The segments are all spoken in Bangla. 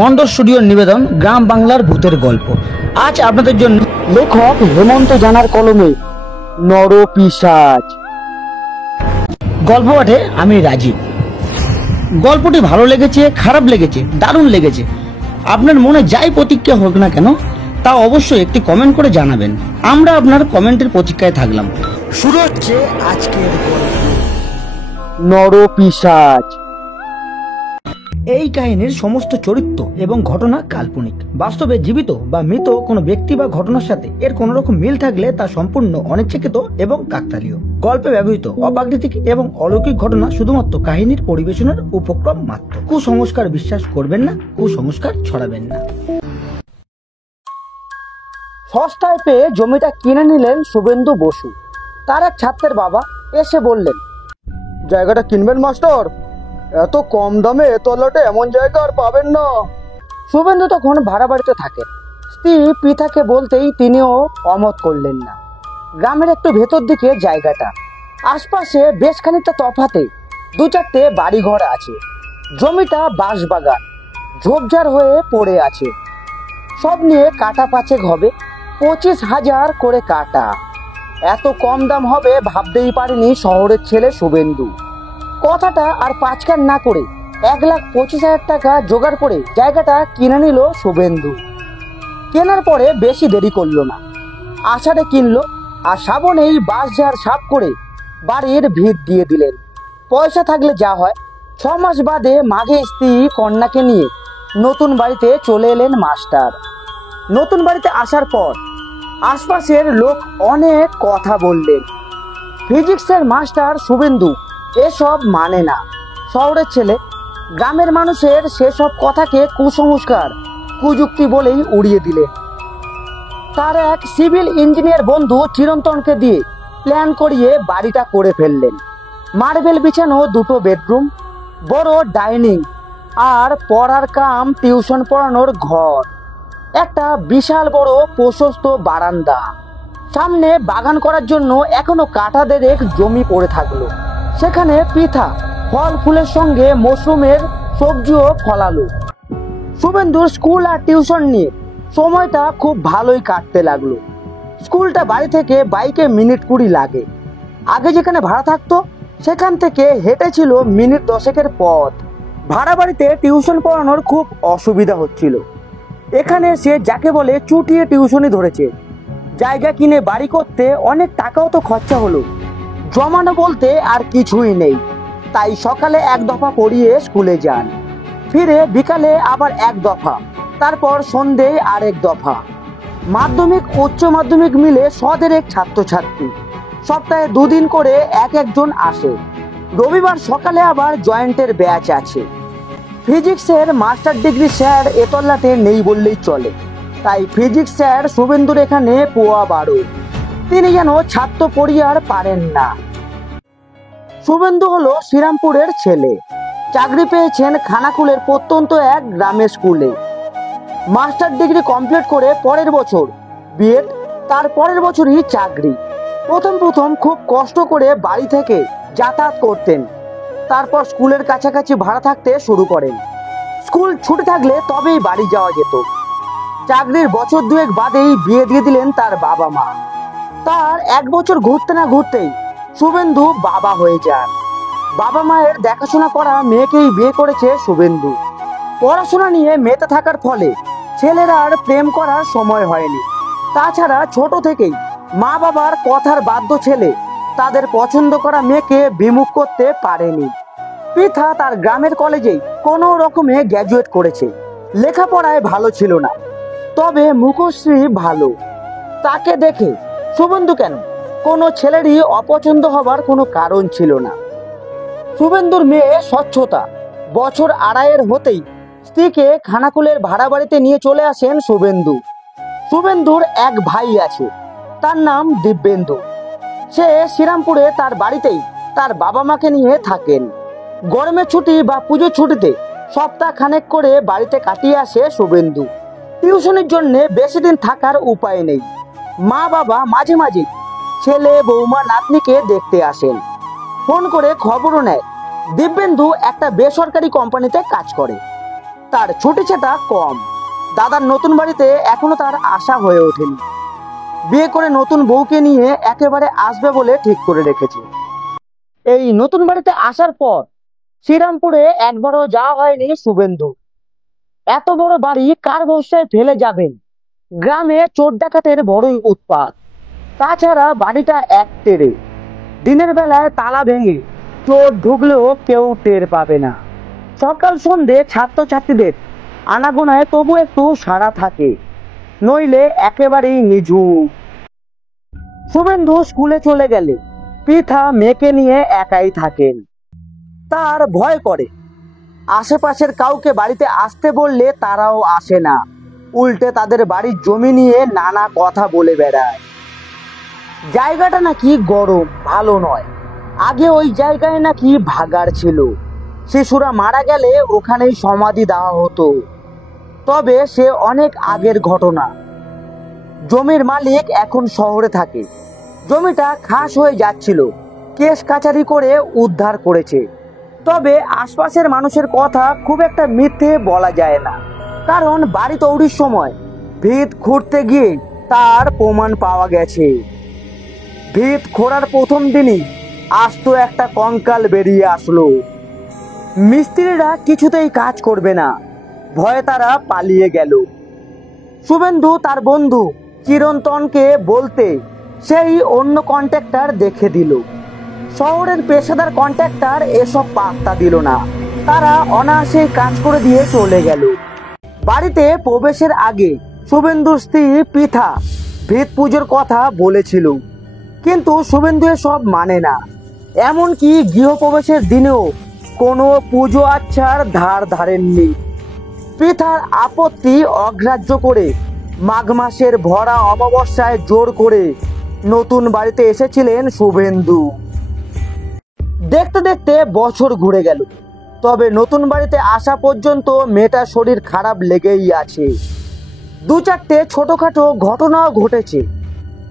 মন্ডল স্টুডিওর নিবেদন গ্রাম বাংলার ভূতের গল্প। আজ আপনাদের জন্য লেখক হেমন্ত জানার কলমে নরপিশাচ গল্প পাঠে আমি রাজীব। গল্পটি ভালো লেগেছে, খারাপ লেগেছে, দারুণ লেগেছে, আপনার মনে যাই প্রতিক্রিয়া হোক না কেন তা অবশ্যই একটি কমেন্ট করে জানাবেন। আমরা আপনার কমেন্টের প্রতীক্ষায় থাকলাম। শুরু হচ্ছে আজকের গল্প নরপিশাচ। এই কাহিনীর সমস্ত চরিত্র এবং ঘটনা কাল্পনিক। বাস্তবে জীবিত বা মৃত কোনো ব্যক্তি বা ঘটনার সাথে এর কোন রকম মিল থাকলে তা সম্পূর্ণ অনিচ্ছাকৃত এবং কাকতালীয়। গল্পে ব্যবহৃত অপ্রাকৃতিক এবং অলৌকিক ঘটনা শুধুমাত্র কাহিনীর পরিবেশনের উপক্রম মাত্র। কুসংস্কার বিশ্বাস করবেন না, কুসংস্কার ছড়াবেন না। সস্তায় পেয়ে জমিটা কিনে নিলেন শুভেন্দু বসু। তার এক ছাত্রের বাবা এসে বললেন, জায়গাটা কিনবেন মাস্টার? এত কম দামে তল্লাটে এমন জায়গা আর পাবেন না। শুভেন্দু তখন ভাড়া বাড়িতে থাকেন। স্ত্রী পিতাকে বলতেই তিনিও অমত করলেন না। গ্রামের একটু ভেতর দিকে জায়গাটা, আশপাশে বেশ খানিকটা তফাতে দু চারটে বাড়িঘর আছে। জমিটা বাঁশবাগান, ঝোপঝাড় হয়ে পড়ে আছে। সব নিয়ে কাটা 5 হবে, 25,000 করে কাটা। এত কম দাম হবে ভাবতেই পারেনি শহরের ছেলে শুভেন্দু। কথাটা আর পাঁচকান না করে 1,25,000 টাকা জোগাড় করে জায়গাটা কিনে নিল শুভেন্দু। কেনার পরে বেশি দেরি করলো না, আষাঢ়ে কিনলো আর শ্রাবণেই বাঁশঝাড় সাফ করে বাড়ির ভিত দিয়ে দিলেন। পয়সা থাকলে যা হয়। 6 মাস বাদে মাঘে স্ত্রী কন্যাকে নিয়ে নতুন বাড়িতে চলে এলেন মাস্টার। নতুন বাড়িতে আসার পর আশপাশের লোক অনেক কথা বললেন। ফিজিক্সের মাস্টার শুভেন্দু এসব মানে না। শহরের ছেলে, গ্রামের মানুষের সেসব কথাকে কুসংস্কার, কুযুক্তি বলেই উড়িয়ে দিলেন। তার এক সিভিল ইঞ্জিনিয়ার বন্ধু চিরন্তনকে দিয়ে প্ল্যান করিয়ে বাড়িটা করে ফেললেন। মার্বেল বিছানো 2টো বেডরুম, বড় ডাইনিং আর পড়ার কাম টিউশন পড়ানোর ঘর, একটা বিশাল বড় প্রশস্ত বারান্দা। সামনে বাগান করার জন্য এখনো কাটা দেড়েক জমি পড়ে থাকলো। সেখানে পিঠা, ফল ফুলের সঙ্গে মশরুমের সবজিও ফলালো। শুভেন্দুর স্কুল আর টিউশন নিয়ে সময়টা খুব ভালোই কাটতে লাগলো। স্কুলটা বাড়ি থেকে বাইকে মিনিট 20 লাগে। আগে যেখানে ভাড়া থাকতো সেখান থেকে হেঁটে ছিল মিনিট 10-এর পথ। ভাড়া বাড়িতে টিউশন পড়ানোর খুব অসুবিধা হচ্ছিল। এখানে সে যাকে বলে চুটিয়ে টিউশনই ধরেছে। জায়গা কিনে বাড়ি করতে অনেক টাকাও তো খরচা হলো, জমানো বলতে আর কিছুই নেই। তাই সকালে 1 দফা পড়িয়ে স্কুলে যান, ফিরে বিকালে আবার 1 দফা, তারপর সন্ধ্যেয় আরেক দফা। মাধ্যমিক উচ্চ মাধ্যমিক মিলে 100 ছাত্রছাত্রী। সপ্তাহে 2 দিন করে একজন আসে। রবিবার সকালে আবার জয়েন্টের ব্যাচ আছে। ফিজিক্সের মাস্টার ডিগ্রি স্যার এতল্লাটে নেই বললেই চলে। তাই ফিজিক্স স্যার শুভেন্দুর এখানে পোয়া 12। তিনি যেন ছাত্র পড়িয়ার পারেন না। শুভেন্দু হলো শ্রীরামপুরের ছেলে। চাকরি পেয়েছেন খানাকুলের প্রত্যন্ত এক গ্রামের স্কুলে। মাস্টার ডিগ্রি কমপ্লিট করে পরের বছর বিএড, তার পরের বছরই চাকরি। প্রথম খুব কষ্ট করে বাড়ি থেকে যাতায়াত করতেন। তারপর স্কুলের কাছাকাছি ভাড়া থাকতে শুরু করেন। স্কুল ছুটি থাকলে তবেই বাড়ি যাওয়া যেত। চাকরির বছর 2 বাদেই বিয়ে দিয়ে দিলেন তার বাবা মা। তার 1 বছর ঘুরতে না ঘুরতেই শুভেন্দু বাবা হয়ে যান। বাবা মায়ের দেখাশোনা করা মেয়েকেই বিয়ে করেছে শুভেন্দু। পড়াশোনা নিয়ে মেতে থাকার ফলে ছেলের আর প্রেম করার সময় হয়নি। তাছাড়া ছোট থেকেই মা বাবার কথার বাধ্য ছেলে তাদের পছন্দ করা মেয়েকে বিমুখ করতে পারেনি। পিতা তার গ্রামের কলেজেই কোনো রকমে গ্র্যাজুয়েট করেছে। লেখাপড়ায় ভালো ছিল না, তবে মুখশ্রী ভালো। তাকে দেখে শুভেন্দু কেন কোনো ছেলেরই অপছন্দ হবার কোনো কারণ ছিল না। শুভেন্দুর মেয়ে স্বচ্ছতা বছর 2.5-এর হতেই স্ত্রীকে খানাকুলের ভাড়া বাড়িতে নিয়ে চলে আসেন শুভেন্দু। শুভেন্দুর এক ভাই আছে, তার নাম দিব্যেন্দু। সে শ্রীরামপুরে তার বাড়িতেই তার বাবা মাকে নিয়ে থাকেন। গরমের ছুটি বা পুজোর ছুটিতে সপ্তাহ খানেক করে বাড়িতে কাটিয়ে আসে শুভেন্দু। টিউশনের জন্য বেশি দিন থাকার উপায় নেই। মা বাবা মাঝে মাঝে ছেলে বৌমা নাতনিকে দেখতে আসেন, ফোন করে খবরও নেয়। দিব্যেন্দু একটা বেসরকারি কোম্পানিতে কাজ করে। তার ছুটিছাটা কম। দাদার নতুন বাড়িতে এখনো তার আশা হয়ে ওঠেনি। বিয়ে করে নতুন বউকে নিয়ে একেবারে আসবে বলে ঠিক করে রেখেছে। এই নতুন বাড়িতে আসার পর শ্রীরামপুরে একবারও যাওয়া হয়নি শুভেন্দু। এত বড় বাড়ি কার ভরসায় ফেলে যাবেন? গ্রামে চোর ডাকাতের বড়ই উৎপাত। তাছাড়া বাড়িটা এক তেরে, দিনের বেলায় তালা ভেঙে চোর ঢুকলেও কেউ টের পাবে না। সকাল সন্ধে ছাত্রছাত্রীদের আনাগোনায় তবু একটু সাড়া থাকে, নইলে একেবারেই নিঝুম। শুভেন্দু স্কুলে চলে গেলে পৃথা মেয়েকে নিয়ে একাই থাকেন। তার ভয় করে, আশেপাশের কাউকে বাড়িতে আসতে বললে তারাও আসে না, উল্টে তাদের বাড়ির জমি নিয়ে নানা কথা বলে বেড়ায়। জায়গাটা নাকি গরম, ভালো নয়। আগে ওই জায়গায় নাকি ভাগাড় ছিল, শিশুরা মারা গেলে ওখানেই সমাধি দেওয়া হতো। তবে সে অনেক আগের ঘটনা। জমির মালিক এখন শহরে থাকে। জমিটা খাস হয়ে যাচ্ছিল, কেস কাচারি করে উদ্ধার করেছে। তবে আশপাশের মানুষের কথা খুব একটা মিথ্যে বলা যায় না, কারণ বাড়ি তৈরির সময় ভিত খুঁড়তে গিয়ে তার প্রমাণ পাওয়া গেছে। ভিত খোঁড়ার প্রথম দিনই আস্ত একটা কঙ্কাল বেরিয়ে আসলো। মিস্ত্রিরা কিছুতেই কাজ করবে না, ভয়ে তারা পালিয়ে গেল। শুভেন্দু তার বন্ধু চিরন্তনকে বলতে সেই অন্য কন্ট্রাক্টর দেখে দিল। শহরের পেশাদার কন্ট্রাক্টর এসব পাত্তা দিল না, তারা অনায়াসে কাজ করে দিয়ে চলে গেল। বাড়িতে প্রবেশের আগে শুভেন্দুর স্ত্রী পৃথা ভিত পুজোর কথা বলেছিল, কিন্তু শুভেন্দু এসব মানে না। এমনকি গৃহপ্রবেশের দিনেও কোনো পুজো আচ্ছার ধার ধারেননি। পৃথার আপত্তি অগ্রাহ্য করে মাঘ মাসের ভরা অমাবস্যায় জোর করে নতুন বাড়িতে এসেছিলেন শুভেন্দু। দেখতে দেখতে বছর ঘুরে গেল, তবে নতুন বাড়িতে আসা পর্যন্ত মেয়েটার শরীর খারাপ লেগেই আছে। দু চারটে ছোটখাটো ঘটনাও ঘটেছে।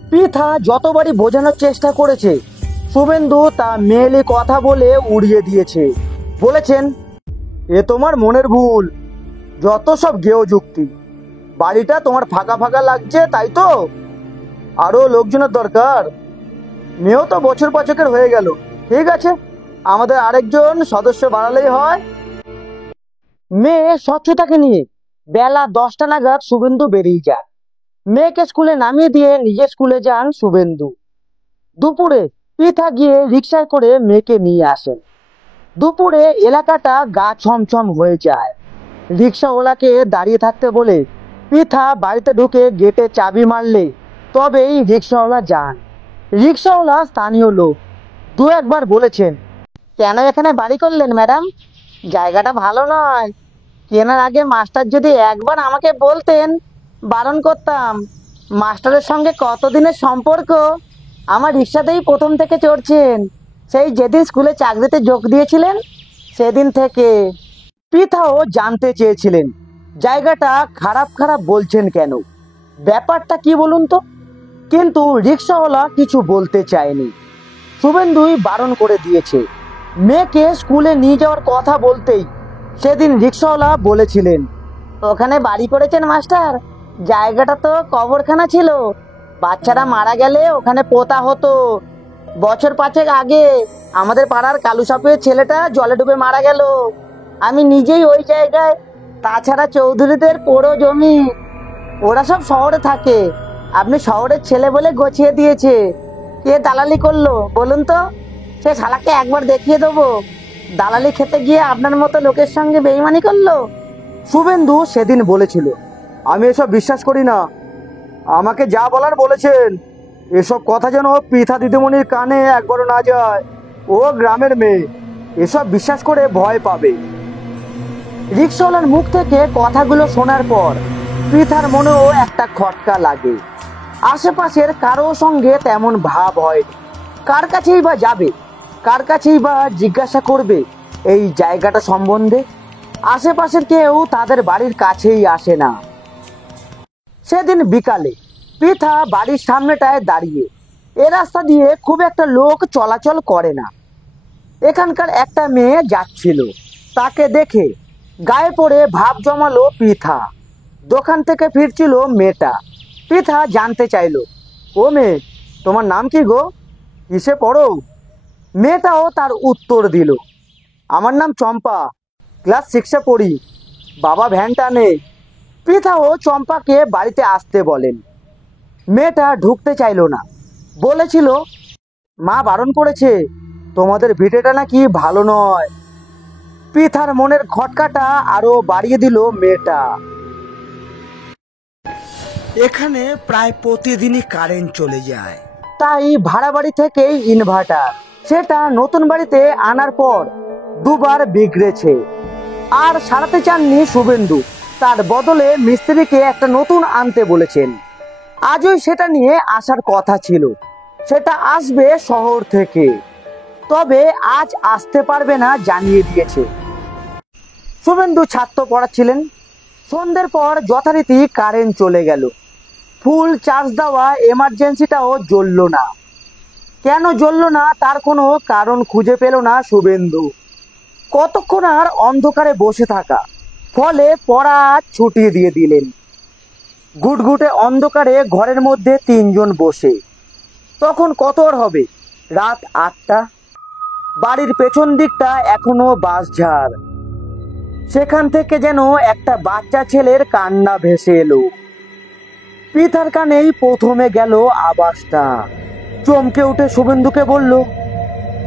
পৃথা যতবারই বোঝানোর চেষ্টা করেছে, শুভেন্দু তা মেয়েলি কথা বলে উড়িয়ে দিয়েছে। বলেছেন, এ তোমার মনের ভুল, যত সব গেও যুক্তি। বাড়িটা তোমার ফাঁকা ফাঁকা লাগছে তাই তো, আরো লোকজনের দরকার। মেয়েও তো বছর পাঁচেকের হয়ে গেল, ঠিক আছে, আমাদের আরেকজন সদস্য বাড়ালেই হয়। মেয়ে স্বচ্ছতাকে নিয়ে বেলা 10টা নাগাদ শুভেন্দু বেরিয়ে যায়। মেয়েকে স্কুলে নামিয়ে দিয়ে নিজে স্কুলে যান শুভেন্দু। দুপুরে পৃথা গিয়ে রিক্সায় করে মেয়েকে নিয়ে আসেন। দুপুরে এলাকাটা গা ছমছম হয়ে যায়। রিক্সাওয়ালাকে দাঁড়িয়ে থাকতে বলে পৃথা বাড়িতে ঢুকে গেটে চাবি মারলে তবেই রিক্সাওয়ালা যান। রিক্সাওয়ালা স্থানীয় লোক, দু একবার বলেছেন, কেন এখানে বাড়ি করলেন ম্যাডাম? জায়গাটা ভালো নয়। কেনার আগে মাস্টার যদি একবার আমাকে বলতেন, বারণ করতাম। মাস্টারের সঙ্গে কতদিনের সম্পর্ক, আমার রিক্সাতেই প্রথম থেকে চড়ছেন, সেই যেদিন স্কুলে চাকরিতে যোগ দিয়েছিলেন সেদিন থেকে। পৃথাও জানতে চেয়েছিলেন জায়গাটা খারাপ খারাপ বলছেন কেন, ব্যাপারটা কি বলুন তো। কিন্তু রিক্সাওয়ালা কিছু বলতে চায়নি। শুভেন্দুই বারণ করে দিয়েছে। মেয়েকে স্কুলে নিয়ে যাওয়ার কথা বলতেই সেদিন রিক্সাওয়ালা বলেছিলেন, ওখানে বাড়ি করেছেন মাস্টার, জায়গাটা তো কবরখানা ছিল, বাচ্চারা মারা গেলে ওখানে পোতা হতো। বছর পাঁচেক আগে আমাদের পাড়ার কালু সাপের ছেলেটা জলে ডুবে মারা গেল, আমি নিজেই ওই জায়গায়। তাছাড়া চৌধুরীদের পোড়ো জমি, ওরা সব শহরে থাকে, আপনি শহরের ছেলে বলে গছিয়ে দিয়েছে। কে দালালি করলো বলুন তো, সে শালাকে একবার দেখিয়ে দেবো। দালালি খেতে গিয়ে আপনার মতো লোকের সঙ্গে বেইমানি করলো। শুভেন্দু সেদিন বলেছিল, আমি এসব বিশ্বাস করি না, আমাকে যা বলার বলেছেন। এসব কথা যেন পৃথা দিদিমণির কানে একবারও না যায়, ও গ্রামের মেয়ে, এসব বিশ্বাস করে ভয় পাবে। রিক্সাওয়ালার মুখ থেকে কথাগুলো শোনার পর পৃথার মনেও একটা খটকা লাগে। আশেপাশের কারো সঙ্গে তেমন ভাব হয়নি। কার কাছেই বা যাবে, কার কাছেই বা জিজ্ঞাসা করবে এই জায়গাটা সম্বন্ধে? আশেপাশের কেউ তাদের বাড়ির কাছেই আসে না। সেদিন বিকালে পৃথা বাড়ির সামনেটায় দাঁড়িয়ে। এ রাস্তা দিয়ে খুব একটা লোক চলাচল করে না। এখানকার একটা মেয়ে যাচ্ছিল, তাকে দেখে গায়ে পড়ে ভাব জমালো পৃথা। দোকান থেকে ফিরছিল মেয়েটা। পৃথা জানতে চাইলো, ও মেয়ে, তোমার নাম কি গো? কিসে পড়ো? মেয়েটাও তার উত্তর দিল, আমার নাম চম্পা, ক্লাস 6-এ পড়ি, বাবা ভ্যান টানে। পৃথাও চম্পাকে বাড়িতে আসতে বলেন। মেয়েটা ঢুকতে চাইলো না, বলেছিল মা বারণ করেছে, তোমাদের ভিটেটা নাকি ভালো নয়। পৃথার মনের খটকাটা আরো বাড়িয়ে দিল মেয়েটা। এখানে প্রায় প্রতিদিনই কারেন্ট চলে যায়, তাই ভাড়া বাড়ি থেকেই ইনভার্টার, সেটা নতুন বাড়িতে আনার পর দুবার বিগড়েছে। আর সারাতে চাননি শুভেন্দু, তার বদলে মিস্ত্রিকে একটা নতুন আনতে বলেছেন। আজই সেটা নিয়ে আসার কথা ছিল, সেটা আসবে শহর থেকে, তবে আজ আসতে পারবে না জানিয়ে দিয়েছে। শুভেন্দু ছাত্র পড়াচ্ছিলেন। সন্ধ্যের পর যথারীতি কারেন্ট চলে গেল। ফুল চার্জ দেওয়া এমার্জেন্সিটাও জ্বলল না। কেন জ্বলল না তার কোনো কারণ খুঁজে পেল না শুভেন্দু। কতক্ষণ আর অন্ধকারে বসে থাকা, ফলে পড়া ছুটিয়ে দিয়ে দিলেন। ঘুটঘুটে অন্ধকারে ঘরের মধ্যে তিনজন বসে। তখন কত হবে? রাত 8টা। বাড়ির পেছন দিকটা এখনো বাঁশঝাড়। সেখান থেকে যেন একটা বাচ্চা ছেলের কান্না ভেসে এলো। পৃথার কানেই প্রথমে গেল আওয়াজটা। চমকে উঠে শুভেন্দুকে বলল,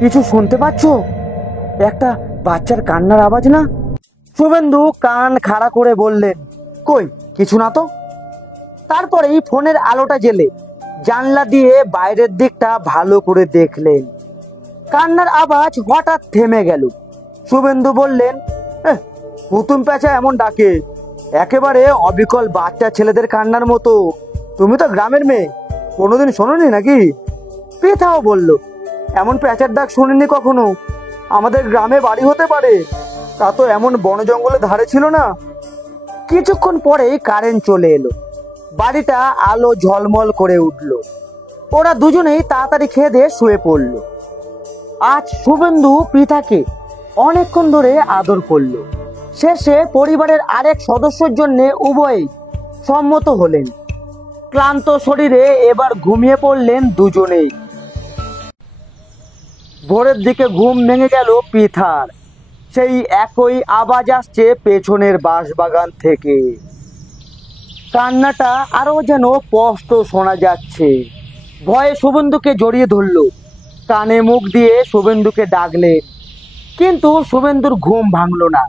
কিছু শুনতে পাচ্ছ? একটা বাচ্চার কান্নার আওয়াজ না? শুভেন্দু কান খাড়া করে বললেন, কই, কিছু না তো। তারপরেই ফোনের আলোটা জ্বেলে জানলা দিয়ে বাইরের দিকটা ভালো করে দেখলেন। কান্নার আওয়াজ হঠাৎ থেমে গেল। শুভেন্দু বললেন, হুতুম পেঁচা এমন ডাকে, একেবারে অবিকল বাচ্চা ছেলেদের কান্নার মতো। তুমি তো গ্রামের মেয়ে, কোনোদিন শোনোনি নাকি? পৃথাও বলল, এমন পেঁচার ডাক শুনিনি কখনো। আমাদের গ্রামে বাড়ি হতে পারে, তা তো এমন বন জঙ্গলের ধারে ছিল না। কিছুক্ষণ পরেই কারেন্ট চলে এলো। বাড়িটা আলো ঝলমল করে উঠল। ওরা দুজনেই তাড়াতাড়ি খেয়ে দিয়ে শুয়ে পড়ল। আজ শুভেন্দু পৃথাকে অনেকক্ষণ ধরে আদর করলো। শেষে পরিবারের আরেক সদস্যের জন্য উভয়ই সম্মত হলেন। ক্লান্ত শরীরে এবার ঘুমিয়ে পড়লেন দুজনেই। ভোরের দিকে ঘুম ভেঙে গেল পৃথার। সেই একই আওয়াজ আসছে পেছনের বাঁশবাগান থেকে। কান্নাটা আরো যেন স্পষ্ট শোনা যাচ্ছে। ভয়ে শুভেন্দুকে জড়িয়ে ধরল, কানে মুখ দিয়ে শুভেন্দুকে ডাকলেন, কিন্তু শুভেন্দুর ঘুম ভাঙল না।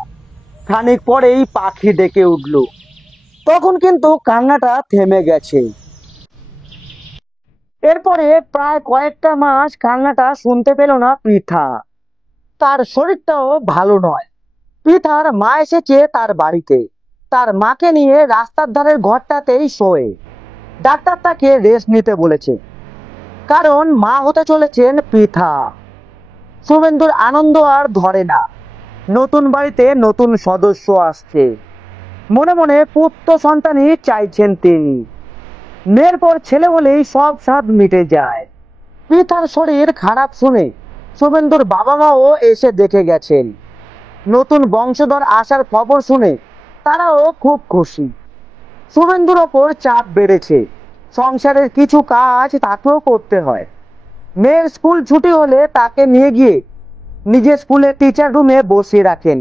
খানিক পরেই পাখি ডেকে উঠল। তখন কিন্তু কান্নাটা থেমে গেছে। এরপরে প্রায় কয়েকটা মাস কান্নাটা শুনতে পেল না পৃথা। তার শরীরটাও ভালো নয়। পৃথার মা এসেছে তার বাড়িতে। তার মাকে নিয়ে রাস্তার ধারের ঘরটাতেই শোয়ে। ডাক্তার তাকে রেস্ট নিতে বলেছে, কারণ মা হতে চলেছেন পৃথা। শুভেন্দুর আনন্দ আর ধরে না। নতুন বাড়িতে নতুন সদস্য আসছে। মনে মনে পুত্র সন্তানই চাইছেন তিনি। মেয়ের পর ছেলে হলেই সব স্বাদ মিটে যায়। পৃথার শরীর খারাপ শুনে শুভেন্দুর বাবা মাও এসে দেখে গেছেন। নতুন বংশধর আসার খবর শুনে তারাও খুব খুশি। শুভেন্দুর ওপর চাপ বেড়েছে। সংসারের কিছু কাজ তাকেও করতে হয়। মেয়ের স্কুল ছুটি হলে তাকে নিয়ে গিয়ে নিজের স্কুলের টিচার রুমে বসিয়ে রাখেন।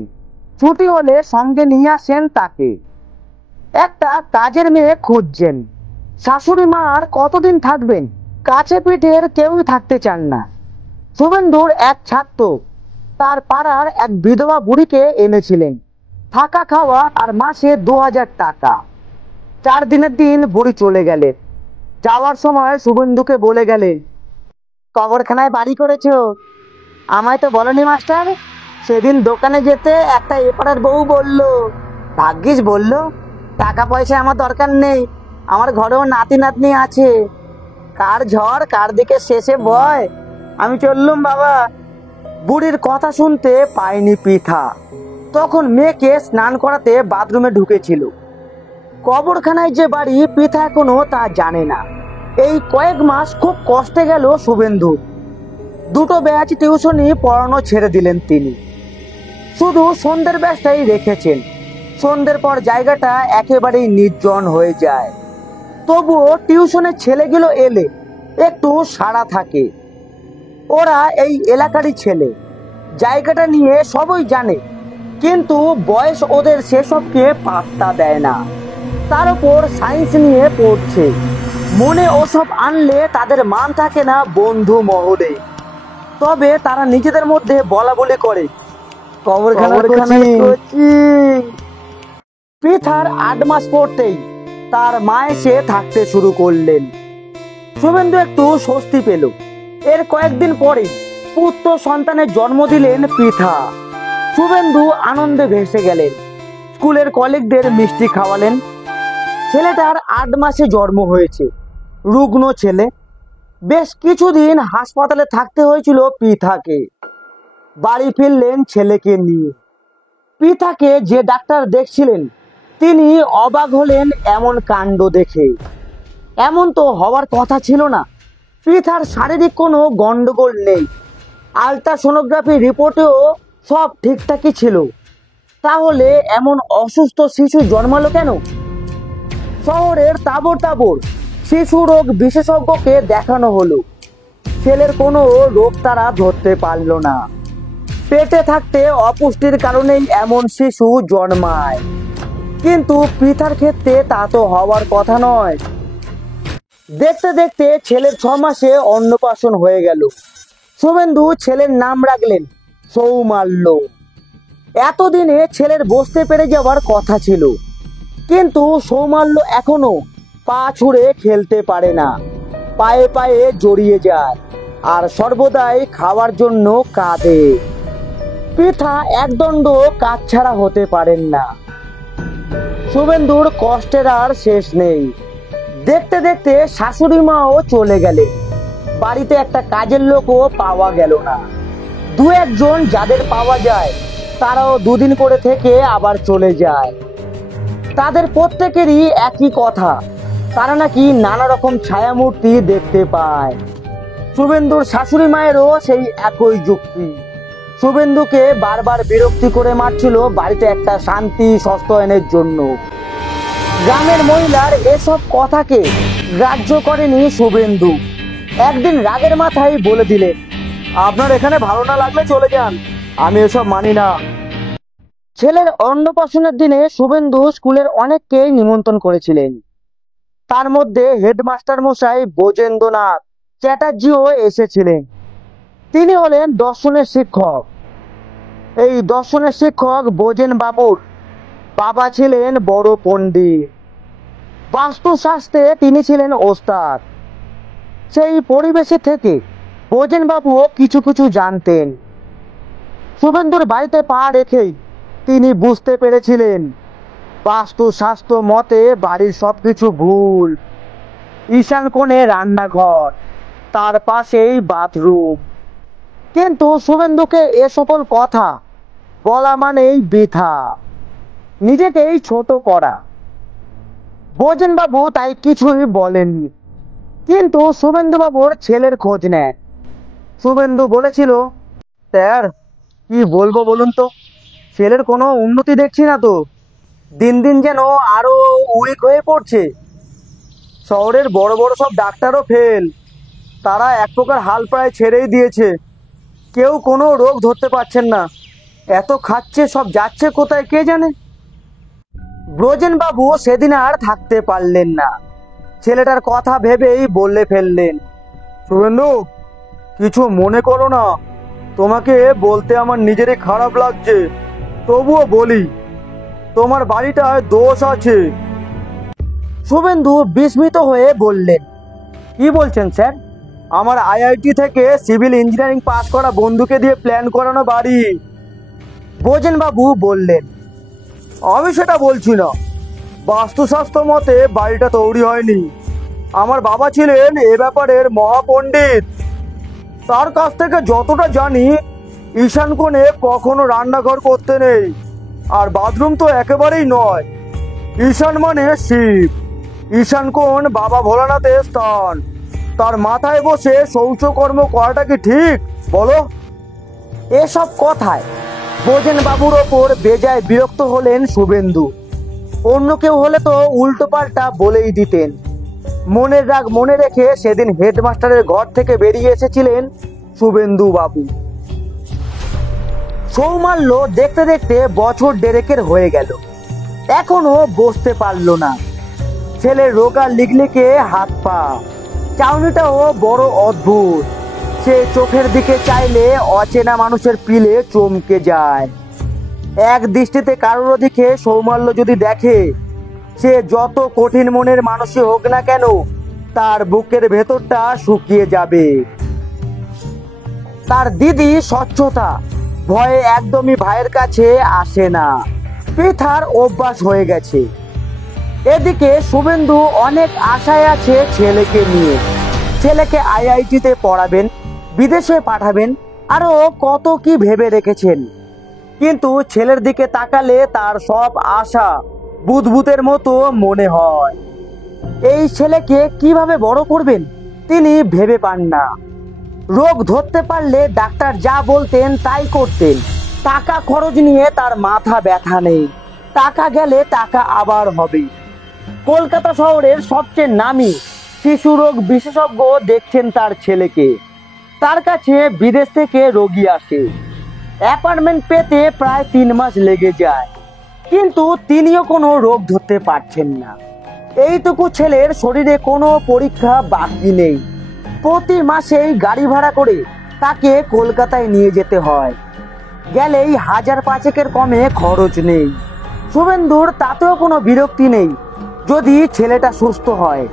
ছুটি হলে সঙ্গে নিয়ে আসেন তাকে। একটা কাজের মেয়ে খুঁজছেন। শাশুড়ি মা আর কতদিন থাকবেন? কাছে পিঠের কেউই থাকতে চান না। শুভেন্দুর এক ছাত্র তার পাড়ার এক বিধবা বুড়িকে এনেছিলেন। থাকা খাওয়া আর মাসে 2000 টাকা। 4 দিনের দিন বুড়ি চলে গেলেন। যাওয়ার সময় শুভেন্দুকে বলে গেলেন, কবরখানায় বাড়ি করেছো, আমায় তো বলনি মাস্টার। সেদিন দোকানে যেতে একটা এপাড়ার বউ বলল, ভাগ্যিস বলল, টাকা পয়সা আমার দরকার নেই, আমার ঘরেও নাতি নাতনি আছে। কার ঝড় কার দিকে শেষে বয়, আমি চললুম বাবা। বুড়ির কথা শুনতে পায়নি পৃথা। তখন মেয়েকে স্নান করাতে বাথরুমে ঢুকেছিল। কবরখানায় যে বাড়ি পৃথা এখনো তা জানে না। এই কয়েক মাস খুব কষ্টে গেল শুভেন্দু। 2টো ব্যাচ টিউশনি পড়ানো ছেড়ে দিলেন তিনি। শুধু সন্ধ্যের ব্যবস্থাই রেখেছেন। সন্ধ্যের পর জায়গাটা একেবারেই নির্জন হয়ে যায়। তবুও টিউশনের ছেলেগুলো এলে একটু সাড়া থাকে। ওরা এই এলাকারই ছেলে, জায়গাটা নিয়ে সবই জানে, কিন্তু বয়স ওদের সেসবকে পাত্তা দেয় না। তার উপর সায়েন্স নিয়ে পড়ছে, মনে ওসব আনলে তাদের মান থাকে না বন্ধু মহলে। তবে তারা নিজেদের মধ্যে বলা বলি করে, কবরখানার কোচিং। পৃথার 8 মাস পড়তেই তার মা এসে থাকতে শুরু করলেন। শুভেন্দু একটু স্বস্তি পেল। এর কয়েকদিন পরে পুত্র সন্তানের জন্ম দিলেন পৃথা। শুভেন্দু আনন্দে ভেসে গেলেন। স্কুলের কলিগদের মিষ্টি খাওয়ালেন। ছেলেটার 8 মাসে জন্ম হয়েছে, রুগ্ন ছেলে। বেশ কিছুদিন হাসপাতালে থাকতে হয়েছিল পৃথাকে। বাড়ি ফিরলেন ছেলেকে নিয়ে। পৃথাকে যে ডাক্তার দেখছিলেন তিনি অবাক হলেন এমন কাণ্ড দেখে। এমন তো হওয়ার কথা ছিল না। পৃথার শারীরিক কোনো গন্ডগোল নেই, আলট্রাসোনোগ্রাফি রিপোর্টেও সব ঠিকঠাকই ছিল। তাহলে এমন অসুস্থ শিশু জন্মালো কেন? শহরের তাবড় তাবড় শিশু রোগ বিশেষজ্ঞকে দেখানো হলো, ছেলের কোনো রোগ তারা ধরতে পারল না। পেটে থাকতে অপুষ্টির কারণেই এমন শিশু জন্মায়, কিন্তু পৃথার ক্ষেত্রে তা তো হওয়ার কথা নয়। দেখতে দেখতে ছেলের 6 মাসে অন্নপ্রাশন হয়ে গেল। শুভেন্দু ছেলের নাম রাখলেন সৌমাল্য। এতদিনে ছেলের বসতে পেরে যাওয়ার কথা ছিল, কিন্তু সৌমাল্য এখনো পা ছুঁড়ে খেলতে পারে না, পায়ে পায়ে জড়িয়ে যায় আর সর্বদাই খাওয়ার জন্য কাঁদে। পৃথা একদণ্ড কাজ ছাড়া হতে পারেন না। শুভেন্দুর কষ্টের আর শেষ নেই। দেখতে দেখতে শাশুড়ি মাও চলে গেলেন। বাড়িতে একটা কাজের লোকও পাওয়া গেল না। 2-1 জন যাদের পাওয়া যায় তারাও 2 দিন করে থেকে আবার চলে যায়। তাদের প্রত্যেকেরই একই কথা, তারা নাকি নানা রকম ছায়ামূর্তি দেখতে পায়। শুভেন্দুর শাশুড়ি মায়েরও সেই একই যুক্তি। শুভেন্দুকে বারবার বিরক্তি করে মারছিল বাড়িতে একটা শান্তি সস্তায়নের জন্য। গ্রামের মহিলার এসব কথাকে গ্রাহ্য করেনি শুভেন্দু। একদিন রাগের মাথায় বলে দিলেন, আপনার এখানে ভালো না লাগলে চলে যান, আমি এসব মানি না। ছেলের অন্নপ্রাশনের দিনে শুভেন্দু স্কুলের অনেককেই নিমন্ত্রণ করেছিলেন। তার মধ্যে হেডমাস্টার মশাই ব্রজেন্দ্রনাথ চ্যাটার্জিও এসেছিলেন। তিনি হলেন দর্শনের শিক্ষক। এই দর্শনের শিক্ষক ব্রজেন বাবুর বাবা ছিলেন বড় পণ্ডিত। বাস্তুশাস্ত্রে তিনি ছিলেন ওস্তাদ। সেই পরিবেশে থেকে ব্রজেন বাবুও কিছু কিছু জানতেন। শুভেন্দুর বাড়িতে পা রেখেই তিনি বুঝতে পেরেছিলেন বাস্তুশাস্ত্র মতে বাড়ির সবকিছু ভুল। ঈশান কোণে রান্নাঘর, তার পাশেই বাথরুম। কিন্তু শুভেন্দুকে এ সকল কথা বলা মানেই বৃথা, নিজেকেই ছোট করা। ব্রজেন বাবু তাই কিছুই বলেননি, কিন্তু শুভেন্দু বাবুর ছেলের খোঁজ নেন। শুভেন্দু বলেছিল, স্যার কি বলবো বলুন তো, ছেলের কোনো উন্নতি দেখছি না তো, দিন দিন যেন আরো উইক হয়ে পড়ছে। শহরের বড় বড় সব ডাক্তারও ফেল, তারা এক প্রকার হাল প্রায় ছেড়েই দিয়েছে। কেউ কোনো রোগ ধরতে পারছেন না, এত খাচ্ছে সব যাচ্ছে কোথায় কে জানে। ব্রজেন বাবু সেদিন আর থাকতে পারলেন না। ছেলেটার কথা ভেবেই বলে ফেললেন, শুভেন্দু কিছু মনে করো না, তোমাকে বলতে আমার নিজেরই খারাপ লাগছে, তবুও বলি, তোমার বাড়িটায় দোষ আছে। শুভেন্দু বিস্মিত হয়ে বললেন, কি বলছেন স্যার? আমার আইআইটি থেকে সিভিল ইঞ্জিনিয়ারিং পাস করা বন্ধুকে দিয়ে প্ল্যান করানো বাড়ি। ব্রজেন বাবু বললেন, আমি সেটা বলছি না, বাস্তুশাস্ত্র মতে বাড়িটা তৈরি হয়নি। আমার বাবা ছিলেন এ ব্যাপারের মহাপণ্ডিত। তার কাছ থেকে যতটা জানি, ঈশান কোণে কখনো রান্নাঘর করতে নেই, আর বাথরুম তো একেবারেই নয়। ঈশান মানে শিব, ঈশান কোণ বাবা ভোলানাথের স্থান। তার মাথায় বসে শৌচকর্ম করাটা কি ঠিক বলো? এসব কথায় বোঝেন বাবুর ওপর বেজায় বিরক্ত হলেন শুভেন্দু। অন্য কেউ হলে তো উল্টো পাল্টা বলেই দিতেন। মনের রাগ মনে রেখে সেদিন হেডমাস্টারের ঘর থেকে বেরিয়ে এসেছিলেন শুভেন্দু বাবু। সৌমাল্য দেখতে দেখতে বছর দেড়েকের হয়ে গেল, এখনো বসতে পারল না। ছেলের রোগা লিগলিকে হাত পা, চাউনিটাও বড় অদ্ভুত। সে চোখের দিকে চাইলে অচেনা মানুষের পিলে চমকে যায়। এক দৃষ্টিতে কারোর দিকে সৌমাল্য যদি দেখে, সে যত কঠিন মনের মানুষই হোক না কেন, তার বুকের ভেতরটা শুকিয়ে যাবে। তার দিদি স্বচ্ছতা, ভয়ে একদমই ভাইয়ের কাছে আসে না। পৃথার অভ্যাস হয়ে গেছে। এদিকে শুভেন্দু অনেক আশায় আছে ছেলেকে নিয়ে। ছেলেকে আইআইটিতে পড়াবেন, বিদেশে পাঠাবেন, আরো কত কি ভেবে রেখেছেন। কিন্তু ছেলের দিকে তাকালে তার সব আশা বুদবুদের মতো মনে হয়। এই ছেলেকে কিভাবে বড় করবেন তিনি ভেবে পান না। রোগ ধরতে পারলে ডাক্তার যা বলতেন তাই করতেন। টাকা খরচ নিয়ে তার মাথা ব্যথা নেই। টাকা গেলে টাকা আবার হবে। কলকাতা শহরের সবচেয়ে নামী শিশু রোগ বিশেষজ্ঞ দেখছেন তার ছেলেকে। তার কাছে বিদেশ থেকে রোগী আসে। অ্যাপয়েন্টমেন্ট পেতে প্রায় 3 মাস লেগে যায়, কিন্তু তিনিও কোনো রোগ ধরতে পারছেন না। এইটুকু ছেলের শরীরে কোনো পরীক্ষা বাকি নেই। প্রতি মাসেই গাড়ি ভাড়া করে তাকে কলকাতায় নিয়ে যেতে হয়। গেলেই 1000-5 কমে খরচ নেই। শুভেন্দুর তাতেও কোনো বিরক্তি নেই যদি ছেলেটা সুস্থ হয়।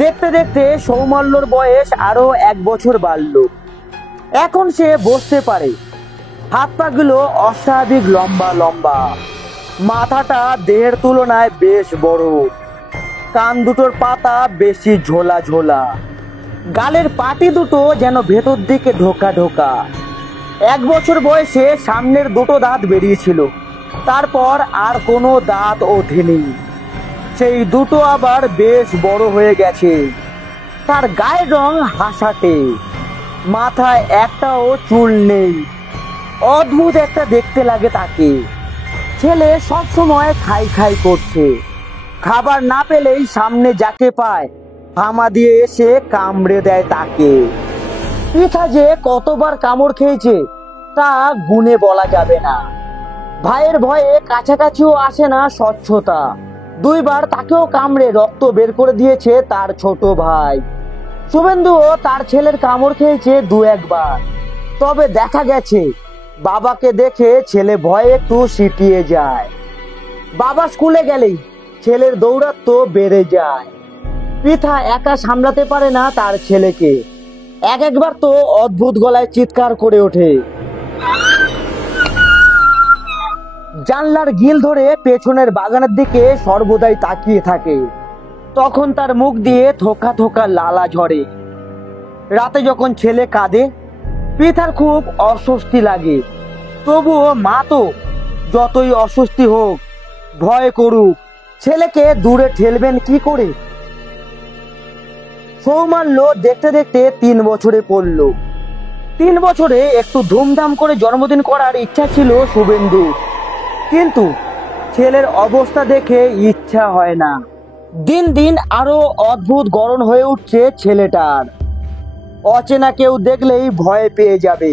দেখতে দেখতে সৌমাল্যর বয়স আরো 1 বছর বাড়ল। এখন সে বসতে পারে। হাত পাগুলো অস্বাভাবিক লম্বা লম্বা। মাথাটা দেহের তুলনায় বেশ বড়। কান দুটোর পাতা বেশি ঝোলা ঝোলা। গালের পাটি দুটো যেন ভেতর দিকে ঢোকা ঢোকা। 1 বছর বয়সে সামনের দুটো দাঁত বেরিয়েছিল, তারপর আর কোনো দাঁত ওঠেনি। সেই দুটো আবার বেশ বড় হয়ে গেছে। তার গায়ের রং হাসাটে, মাথায় একটাও চুল নেই। অদ্ভুত একটা দেখতে লাগে তাকে। ছেলে সব সময় খাই খাই করছে। খাবার না পেলেই সামনে যাকে পায় হামা দিয়ে এসে কামড়ে দেয় তাকে। পৃথা যে কতবার কামড় খেয়েছে তা গুণে বলা যাবে না। ভাইয়ের ভয়ে কাছাকাছিও আসে না স্বচ্ছতা। 2 বার তাকেও কামড়ে রক্ত বের করে দিয়েছে তার ছোট ভাই। শুভেন্দুও তার ছেলের কামড় খেয়েছে 2-1 বার। তবে দেখা গেছে বাবাকে দেখে ছেলে ভয়ে একটু সিটিয়ে যায়। বাবা স্কুলে গেলেই ছেলের দৌরাত্ম্য বেড়ে যায়। পৃথা একা সামলাতে পারে না তার ছেলেকে। একবার তো অদ্ভুত গলায় চিৎকার করে ওঠে। জানলার গিল ধরে পেছনের বাগানের দিকে সর্বদাই তাকিয়ে থাকে। তখন তার মুখ দিয়ে থোকা থোকা লালা ঝরে। রাতে যখন ছেলে কাঁদে পৃথার খুব অস্বস্তি লাগে। তবুও মা তো যতই অস্বস্তি হোক, ভয় করুক, ছেলেকে দূরে ঠেলবেন কি করে। সৌমাল্য দেখতে দেখতে 3 বছরে পড়ল। 3 বছরে একটু ধুমধাম করে জন্মদিন করার ইচ্ছা ছিল শুভেন্দু, কিন্তু ছেলের অবস্থা দেখে ইচ্ছা হয় না। দিন দিন আরো অদ্ভুত গড়ন হয়ে উঠছে ছেলেটার। অচেনা কেউ দেখলেই ভয় পেয়ে যাবে।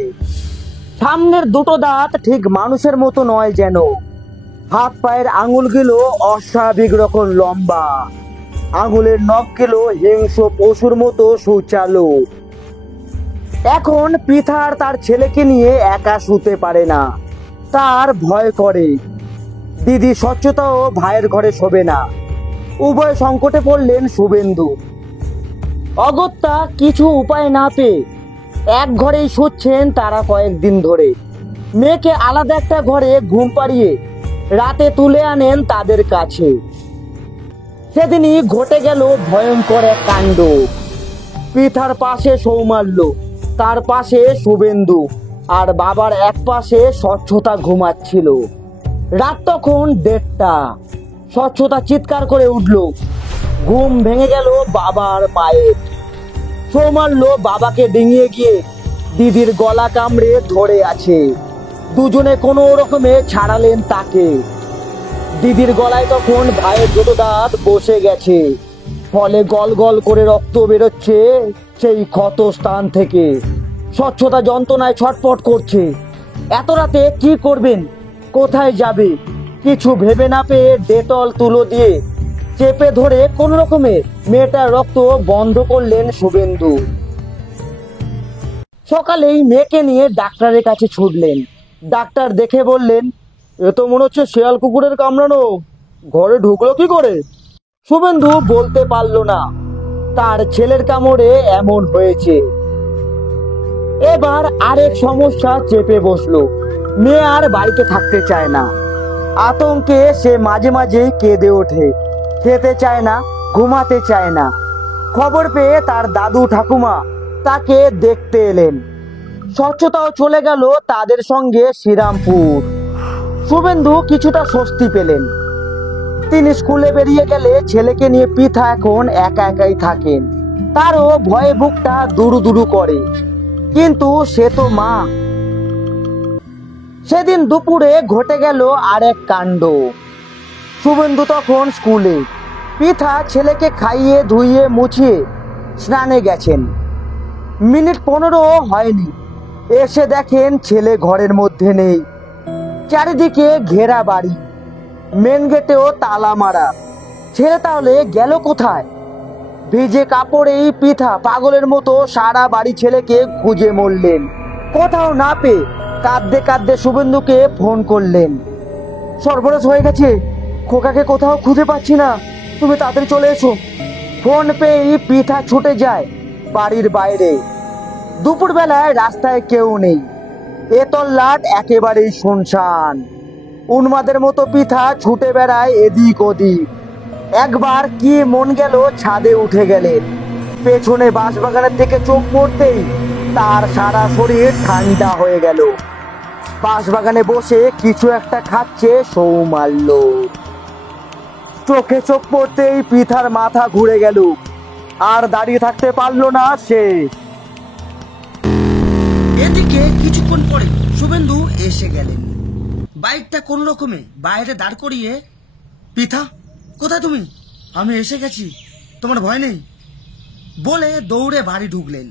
সামনের দুটো দাঁত ঠিক মানুষের মতো নয় যেন। হাত পায়ের আঙুলগুলো অস্বাভাবিক রকম লম্বা। আঙুলের নখগুলো হিংস্র পশুর মতো সুচালো। এখন পৃথার তার ছেলেকে নিয়ে একা শুতে পারে না। তার ভয় করে। দিদি স্বচ্ছতাও ভাইয়ের ঘরে শোবে না। উভয় সংকটে পড়লেন শুভেন্দু। অগত্যা কিছু উপায় না পেয়ে এক ঘরেই শুচ্ছেন তারা কয়েকদিন ধরে। মেয়েকে আলাদা একটা ঘরে ঘুম পাড়িয়ে রাতে তুলে আনেন তাদের কাছে। সেদিনই ঘটে গেল ভয়ঙ্কর এক কাণ্ড। পৃথার পাশে সৌমাল্য, তার পাশে শুভেন্দু, আর বাবার এক পাশে স্বচ্ছতা ঘুমাচ্ছিল। রাত তখন 1:30টা। স্বচ্ছতা চিৎকার করে উঠল। ঘুম ভেঙে গেল বাবার পায়ে। সৌমাল্য বাবাকে ডিঙিয়ে গিয়ে দিদির গলা কামড়ে ধরে আছে। দুজনে কোনো রকমে ছাড়ালেন তাকে। দিদির গলায় তখন ভাইয়ের দুটো দাঁত বসে গেছে, ফলে গল গল করে রক্ত বেরোচ্ছে সেই ক্ষত স্থান থেকে। স্বচ্ছতা যন্ত্রণায় ছটফট করছে। এত রাতে কি করবেন, কোথায় যাবে, কিছু ভেবে না পেয়ে ডেটল তুলো দিয়ে চেপে ধরে কোন রকমে মেয়েটার রক্ত বন্ধ করলেন শুভেন্দু। সকালেই মেয়েকে নিয়ে ডাক্তারের কাছে ছুটলেন। ডাক্তার দেখে বললেন, এ তো মনে হচ্ছে শেয়াল কুকুরের কামড়ানো, ঘরে ঢুকলো কি করে? শুভেন্দু বলতে পারল না, তার ছেলের কামড়ে এমন হয়েছে। এবার আরেক সমস্যা চেপে বসলো। মেয়ে আর বাড়িতে থাকতে চায় না। আতঙ্কে সে মাঝে মাঝেই কেঁদে ওঠে, খেতে চায় না, ঘুমাতে চায় না। খবর পেয়ে তার দাদু ঠাকুমা তাকে দেখতে এলেন। স্বচ্ছতাও চলে গেল তাদের সঙ্গে শ্রীরামপুর। শুভেন্দু কিছুটা স্বস্তি পেলেন। তিনি স্কুলে বেরিয়ে গেলে ছেলেকে নিয়ে পৃথা এখন একা একাই থাকেন। তারও ভয়ে বুকটা দুরু দুরু করে, কিন্তু সে তো মা। সেদিন দুপুরে ঘটে গেল আরেক কাণ্ড। শুভেন্দু তখন স্কুলে। পৃথা ছেলেকে খাইয়ে ধুইয়ে মুছিয়ে স্নানে গেছেন। মিনিট 15 হয়নি, এসে দেখেন ছেলে ঘরের মধ্যে নেই। চারিদিকে ঘেরা বাড়ি, মেন গেটেও তালা মারা। ছেলে তাহলে গেল কোথায়? ভিজে কাপড়েই পৃথা পাগলের মতো সারা বাড়ি ছেলেকে খুঁজে মরলেন। কোথাও না পেয়ে কাঁদতে কাঁদতে শুভেন্দুকে ফোন করলেন। সর্বনাশ হয়ে গেছে, খোকাকে কোথাও খুঁজে পাচ্ছি না, তুমি তাড়াতাড়ি চলে এসো। ফোন পেয়েই পৃথা ছুটে যায় বাড়ির বাইরে। দুপুরবেলায় রাস্তায় কেউ নেই, এ তল্লাট একেবারেই শুনশান। উন্মাদের মতো পৃথা ছুটে বেড়ায় এদিক ওদিক। একবার কি মন গেল ছাদে উঠে গেলেন। পেছনে বাঁশবাগানের দিকে চোখ পড়তেই তার সারা শরীর ঠান্ডা হয়ে গেল। বাঁশবাগানে বসে কিছু একটা খাচ্ছে সৌমাল্য। চোখে চোখ পড়তেই পৃথার মাথা ঘুরে গেল, আর দাঁড়িয়ে থাকতে পারলো না সে। এদিকে কিছুক্ষণ পরে শুভেন্দু এসে গেলেন। বাইকটা কোন রকমে বাইরে দাঁড় করিয়ে, পৃথা কোথায় তুমি? আমি এসে গেছি, তোমার ভয় নেই বলে দৌড়ে বাড়ি ঢুকলেন।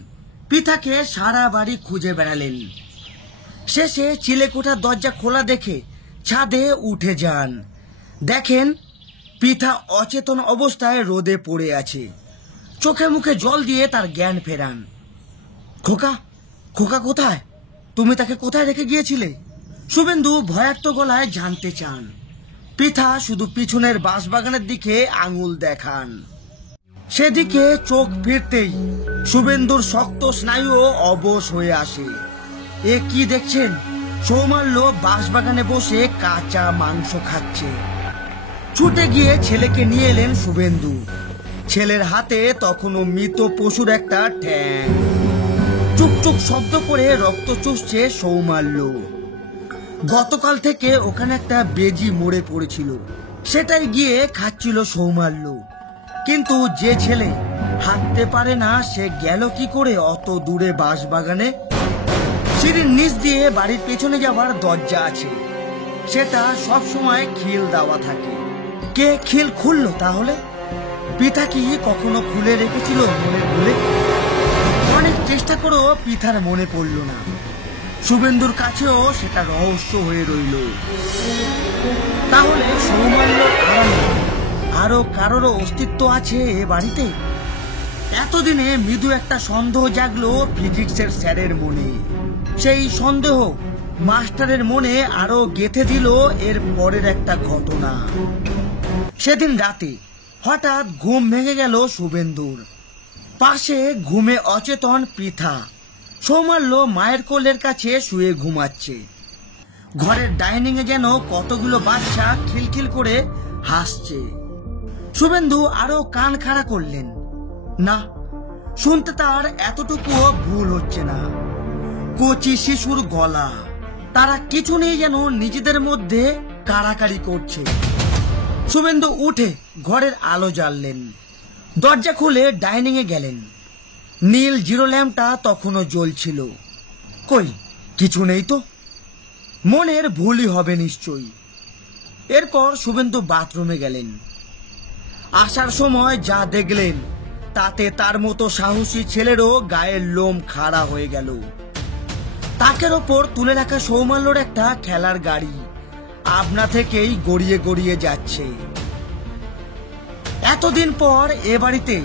পৃথাকে সারা বাড়ি খুঁজে বেড়ালেন। শেষে চিলেকোঠার দরজা খোলা দেখে ছাদে উঠে যান। দেখেন পৃথা অচেতন অবস্থায় রোদে পড়ে আছে। চোখে মুখে জল দিয়ে তার জ্ঞান ফেরান। খোকা, খোকা কোথায়? তুমি তাকে কোথায় রেখে গিয়েছিলে? শুভেন্দু ভয়ার্ত গলায় জানতে চান। পৃথা শুধু পিছনের বাঁশবাগানের দিকে আঙুল দেখান। সেদিকে চোখ ফিরতেই শুভেন্দুর শক্ত স্নায়ুও অবশ হয়ে আসে। এ কি দেখছেন? সৌমাল্য বাঁশবাগানে বসে কাঁচা মাংস খাচ্ছে। ছুটে গিয়ে ছেলেকে নিয়ে এলেন শুভেন্দু। ছেলের হাতে তখনও মৃত পশুর একটা ঠ্যাং। চুকচুক শব্দ করে রক্ত চুষছে সৌমাল্য। গতকাল থেকে ওখানে একটা বেজি মরে পড়েছিল, সেটাই গিয়ে খাচ্ছিল সৌমাল্য। কিন্তু যে ছেলে হাঁটতে পারে না সে গেল কি করে অত দূরে বাঁশবাগানে? সিঁড়ির নিচ দিয়ে বাড়ির পেছনে যাওয়ার দরজা আছে, সেটা সব সময় খিল দেওয়া থাকে। কে খিল খুললো তাহলে? পৃথা কি কখনো খুলে রেখেছিল মনের ভুলে? অনেক চেষ্টা করেও পৃথার মনে পড়ল না। শুভেন্দুর কাছেও সেটা রহস্য হয়ে রইল। তাহলে সৌমাল্য আরো কারোরও অস্তিত্ব আছে এ বাড়িতে? এতদিনে মৃদু একটা সন্দেহ জাগলো ফিজিক্সের স্যারের মনে। সেই সন্দেহ মাস্টারের মনে আরো গেঁথে দিল এর পরের একটা ঘটনা। সেদিন রাতে হঠাৎ ঘুম ভেঙে গেল শুভেন্দুর। পাশে ঘুমে অচেতন পৃথা। সৌমাল্য মায়ের কোলের কাছে শুয়ে ঘুমাচ্ছে। ঘরের ডাইনিং এ যেন কতগুলো বাচ্চা খিলখিল করে হাসছে। শুভেন্দু আরো কান খাড়া করলেন। না, শুনতে তার এতটুকুও ভুল হচ্ছে না। কচি শিশুর গলা, তারা কিছু নেই যেন নিজেদের মধ্যে কাড়াকাড়ি করছে। শুভেন্দু উঠে ঘরের আলো জ্বাললেন। দরজা খুলে ডাইনিং এ গেলেন। নীল জিরো ল্যাম্পটা তখনও জ্বলছিল। কই, কিছু নেই তো। মনের ভুলই হবে নিশ্চয়ই। এরপর শুভেন্দু বাথরুমে গেলেন। আসার সময় যা দেখলেন তাতে তার মতো সাহসী ছেলেরও গায়ের লোম খাড়া হয়ে গেল। তাকের ওপর তুলে রাখা সৌমাল্যর একটা ঠেলার গাড়ি আপনা থেকেই গড়িয়ে গড়িয়ে যাচ্ছে। এতদিন পর এ বাড়িতে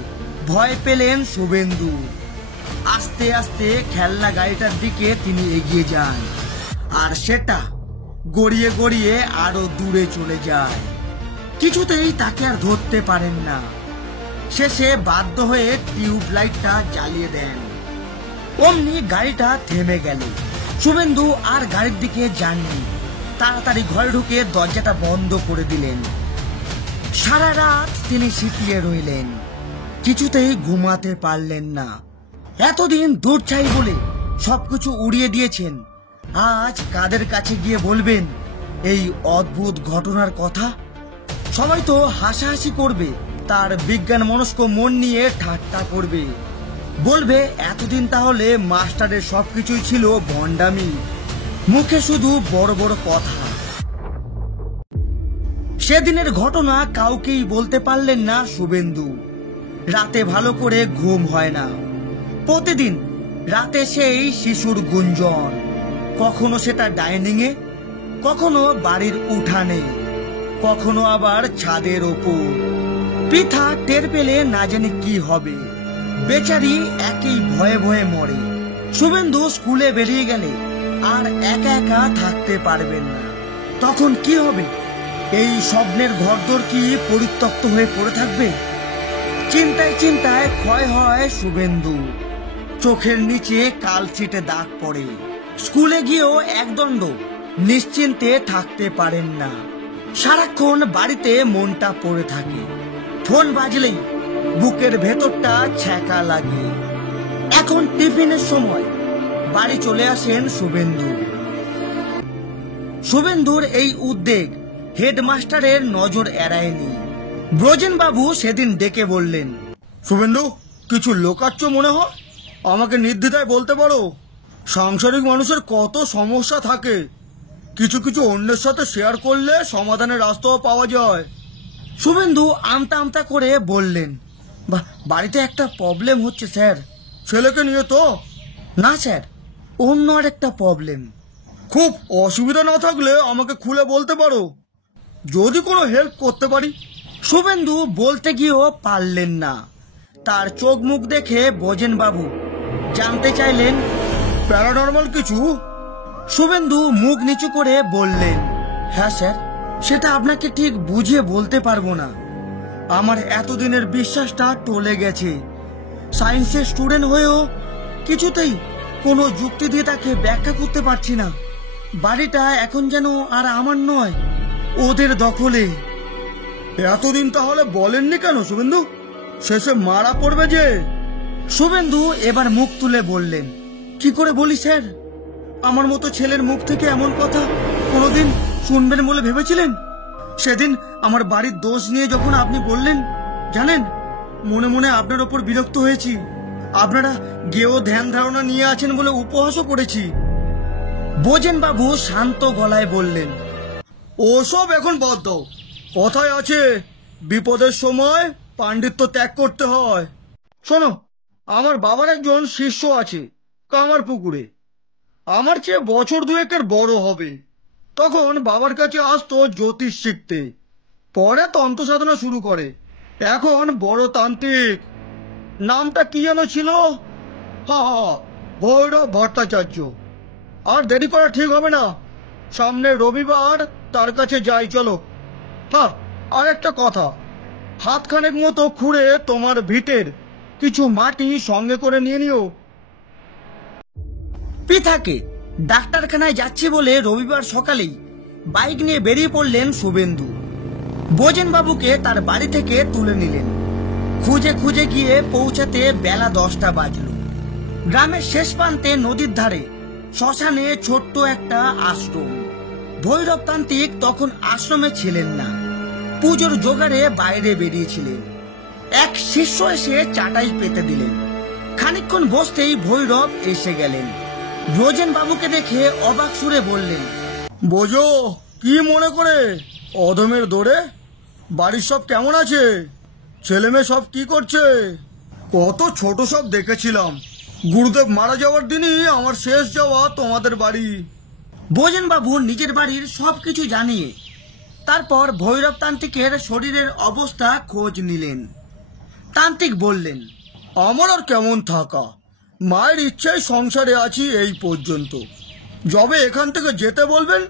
ভয় পেলেন শুভেন্দু। আস্তে আস্তে খেলনা গাড়িটার দিকে তিনি এগিয়ে যান, আর সেটা গড়িয়ে গড়িয়ে আরো দূরে চলে যায়। কিছুতেই তাকে আর ধরতে পারেন না। শেষে বাধ্য হয়ে টিউব লাইটটা জ্বালিয়ে দেন। অমনি গাড়িটা থেমে গেল। শুভেন্দু আর গাড়ির দিকে যাননি, তাড়াতাড়ি ঘরে ঢুকে দরজাটা বন্ধ করে দিলেন। সারা রাত তিনি সিটিয়ে রইলেন, কিছুতেই ঘুমাতে পারলেন না। এতদিন দূর চাই বলে সবকিছু উড়িয়ে দিয়েছেন, আজ কাদের কাছে গিয়ে বলবেন এই অদ্ভুত ঘটনার কথা? সবাই তো হাসাহাসি করবে, তার বিজ্ঞান মনস্ক মন নিয়ে ঠাট্টা করবে, বলবে এতদিন তাহলে মাস্টারের সবকিছুই ছিল ভণ্ডামি, মুখে শুধু বড় বড় কথা। সেদিনের ঘটনা কাউকেই বলতে পারলেন না শুভেন্দু। রাতে ভালো করে ঘুম হয় না। প্রতিদিন রাতে সেই শিশুর গুঞ্জন, কখনো সেটা ডাইনিং এ, কখনো বাড়ির উঠানে, কখনো আবার ছাদের ওপর। পৃথা টের পেলে না জানি কি হবে, বেচারি একই ভয়ে ভয়ে মরে। শুভেন্দু স্কুলে বেরিয়ে গেলে আর একা একা থাকতে পারবেন না। তখন কি হবে? এই স্বপ্নের ঘরদোর কি পরিত্যক্ত হয়ে পড়ে থাকবে? চিন্তায় চিন্তায় ক্ষয় হয় শুভেন্দু। চোখের নিচে কালচিটে দাগ পড়ে। স্কুলে গিয়েও একদণ্ড নিশ্চিন্তে থাকতে পারেন না। সারাক্ষণ বাড়িতে মনটা পড়ে থাকে। ফোন বাজলেই বুকের ভেতরটা ছ্যাঁকা লাগে। এখন টিফিনের সময় বাড়ি চলে আসেন শুভেন্দু। শুভেন্দুর এই উদ্বেগ হেডমাস্টারের নজর এড়ায়নি। ব্রজেন বাবু সেদিন ডেকে বললেন, শুভেন্দু, কিছু লোকাচ্ছ মনে হয়, আমাকে নির্দ্বিধায় বলতে পারো। সাংসারিক মানুষের কত সমস্যা থাকে, কিছু কিছু অন্যের সাথে শেয়ার করলে সমাধানের রাস্তাও পাওয়া যায়। শুভেন্দু আমতা আমতা করে বললেন, বাড়িতে একটা প্রবলেম হচ্ছে স্যার। ছেলেকে নিয়ে তো? না স্যার, অন্য আর একটা প্রবলেম। খুব অসুবিধা না থাকলে আমাকে খুলে বলতে পারো, যদি কোনো হেল্প করতে পারি। শুভেন্দু বলতে গিয়েও পারলেন না। তার চোখ মুখ দেখে বোঝেন বাবু জানতে চাইলেন, প্যারানর্মাল কিছু? শুভেন্দু মুখ নিচু করে বললেন, হ্যাঁ স্যার, সেটা আপনাকে ঠিক বুঝিয়ে বলতে পারবো না। আমার এতদিনের বিশ্বাসটা টলে গেছে। সায়েন্সের স্টুডেন্ট হয়েও কিছুতেই কোনো যুক্তি দিয়ে তাকে ব্যাখ্যা করতে পারছি না। বাড়িটা এখন যেন আর আমার নয়, ওদের দখলে। এতদিন তাহলে বলেননি কেন শুভেন্দু? শেষে মারা পড়বে যে। শুভেন্দু এবার মুখ তুলে বললেন, কি করে বলি স্যার? আমার মতো ছেলের মুখ থেকে এমন কথা কোনোদিন শুনবেন বলে ভেবেছিলেন? সেদিন আমার বাড়ির দোষ নিয়ে যখন আপনি বললেন, জানেন, মনে মনে আপনার ওপর বিরক্ত হয়েছি। আপনারা গেও ধ্যান ধারণা নিয়ে আছেন বলে উপহাসও করেছি। বোঝেন বাবু শান্ত গলায় বললেন, ওসব এখন বাদ দাও। কথায় আছে, বিপদের সময় পাণ্ডিত্য ত্যাগ করতে হয়। শোনো, আমার বাবার একজন শিষ্য আছে কামারপুকুরে। আমার চেয়ে বছর দুয়েকের বড় হবে। তখন বাবার কাছে আসতো জ্যোতিষ শিখতে, পরে তন্ত্র সাধনা শুরু করে। এখন বড় তান্ত্রিক। নামটা কি যেন ছিল? ভৈরব ভট্টাচার্য। আর দেরি করা ঠিক হবে না, সামনে রবিবার তার কাছে যাই চলো। হ্যাঁ, আর একটা কথা, হাতখানেক মতো খুঁড়ে তোমার ভিটের কিছু মাটি সঙ্গে করে নিয়ে নিও। পিতাকে ডাক্তারখানায় যাচ্ছি বলে রবিবার সকালেই বাইক নিয়ে বেরিয়ে পড়লেন শুভেন্দু। বোঝেন বাবুকে তার বাড়ি থেকে তুলে নিলেন। খুঁজে খুঁজে গিয়ে পৌঁছাতে বেলা 10টা বাজল। গ্রামের শেষ প্রান্তে নদীর ধারে শ্মশানে ছোট্ট একটা আশ্রম। ভৈরবতান্ত্রিক তখন আশ্রমে ছিলেন না, পুজোর জোগাড়ে বাইরে বেরিয়েছিলেন। এক শিষ্য এসে চাটাই পেতে দিলেন। খানিকক্ষণ বসতেই ভৈরব এসে গেলেন। ব্রজেন বাবুকে দেখে অবাক সুরে বললেন, বোঝো কি মনে করে অধমের দৌড়ে? বাড়ির সব কেমন আছে? ছেলে মেয়ে সব কি করছে? কত ছোট সব দেখেছিলাম। গুরুদেব মারা যাওয়ার দিনই আমার শেষ যাওয়া তোমাদের বাড়ি। বোঝেন বাবু নিজের বাড়ির সবকিছু জানিয়ে তারপর ভৈরব তান্ত্রিকের শরীরের অবস্থা খোঁজ নিলেন। তান্ত্রিক বললেন, আমার আর কেমন থাকা, মায়ের ইচ্ছায় সংসারে আছি এই পর্যন্ত। যবে এখান থেকে যেতে বলবেন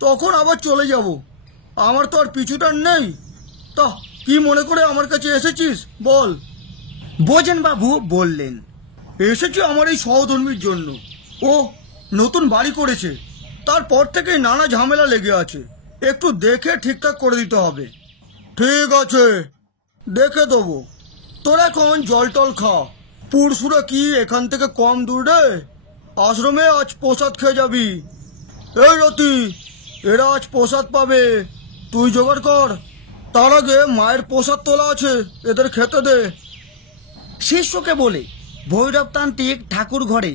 তখন আবার চলে যাব। আমার তো আর পিছুটার নেই। তা কি মনে করে আমার কাছে এসেছিস বল? বোঝেন বাবু বললেন, এসেছি আমার এই সহধর্মীর জন্য। ও নতুন বাড়ি করেছে, তারপর থেকেই নানা ঝামেলা লেগে আছে। একটু দেখে ঠিকঠাক করে দিতে হবে। ঠিক আছে, দেখে দেবো। তোর এখন জল টল খা। পুরসুরা কি এখান থেকে কম দূর রে? আশ্রমে আজ প্রসাদ খেয়ে যাবি। এই রতি, এরা আজ প্রসাদ পাবে, তুই জোগাড় কর। তার আগে মায়ের প্রসাদ তোলা আছে, এদের খেতে দে। শিষ্যকে বলে ভৈরব তান্ত্রিক ঠাকুর ঘরে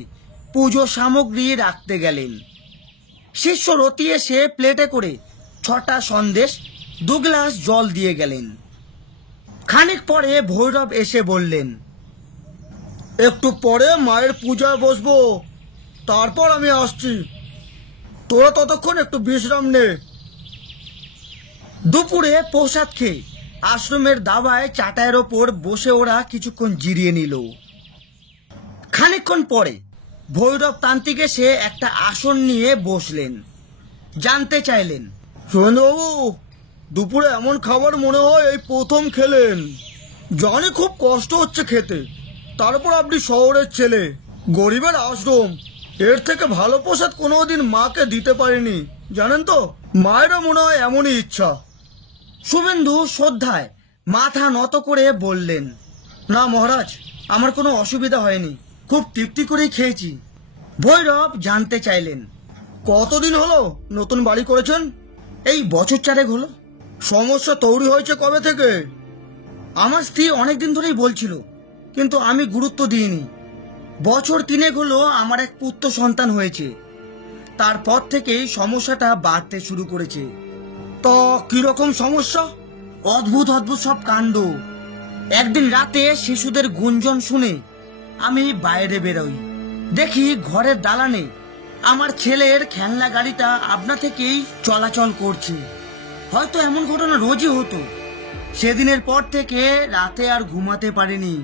পুজো সামগ্রী রাখতে গেলেন। শিষ্য রতি এসে প্লেটে করে 6টা সন্দেশ 2 গ্লাস জল দিয়ে গেলেন। খানিক পরে ভৈরব এসে বললেন, একটু পরে মায়ের পূজায় বসবো, তারপর আমি আসছি। তোরা ততক্ষণ একটু বিশ্রাম নে। দুপুরে প্রসাদ খেয়ে আশ্রমের দাবায় চাটাইয়ের ওপর বসে ওরা কিছুক্ষণ জিরিয়ে নিল। খানিকক্ষণ পরে ভৈরব তান্ত্রিক এসে একটা আসন নিয়ে বসলেন। জানতে চাইলেন, সুরেন্দ্রবাবু, দুপুরে এমন খাবার মনে হয় এই প্রথম খেলেন। জানি খুব কষ্ট হচ্ছে খেতে, তারপর আপনি শহরের ছেলে, গরিবের আশ্রম, এর থেকে ভালো প্রসাদ কোনোদিন মাকে দিতে পারিনি, জানেন তো। মায়েরও মনে হয় এমনই ইচ্ছা। শুভেন্দু শ্রদ্ধায় মাথা নত করে বললেন, না মহারাজ, আমার কোনো অসুবিধা হয়নি, খুব তৃপ্তি করেই খেয়েছি। ভৈরব জানতে চাইলেন, কতদিন হলো নতুন বাড়ি করেছেন? এই বছর 4 হলো। সমস্যা তৈরি হয়েছে কবে থেকে? আমার স্ত্রী অনেকদিন ধরেই বলছিল, কিন্তু আমি গুরুত্ব দিইনি। বছর 3 হলো আমার এক পুত্র সন্তান হয়েছে, তারপর থেকেই সমস্যাটা বাড়তে শুরু করেছে। তো কিরকম সমস্যা? অদ্ভুত অদ্ভুত সব কাণ্ড। একদিন রাতে শিশুদের গুঞ্জন শুনে আমি বাইরে বেরোই, দেখি ঘরের দালানে আমার ছেলের খেলনা গাড়িটা আপনা থেকেই চলাচল করছে। হয়তো এমন ঘটনা রোজই হতো। সেদিনের পর থেকে রাতে আর ঘুমাতে পারিনি।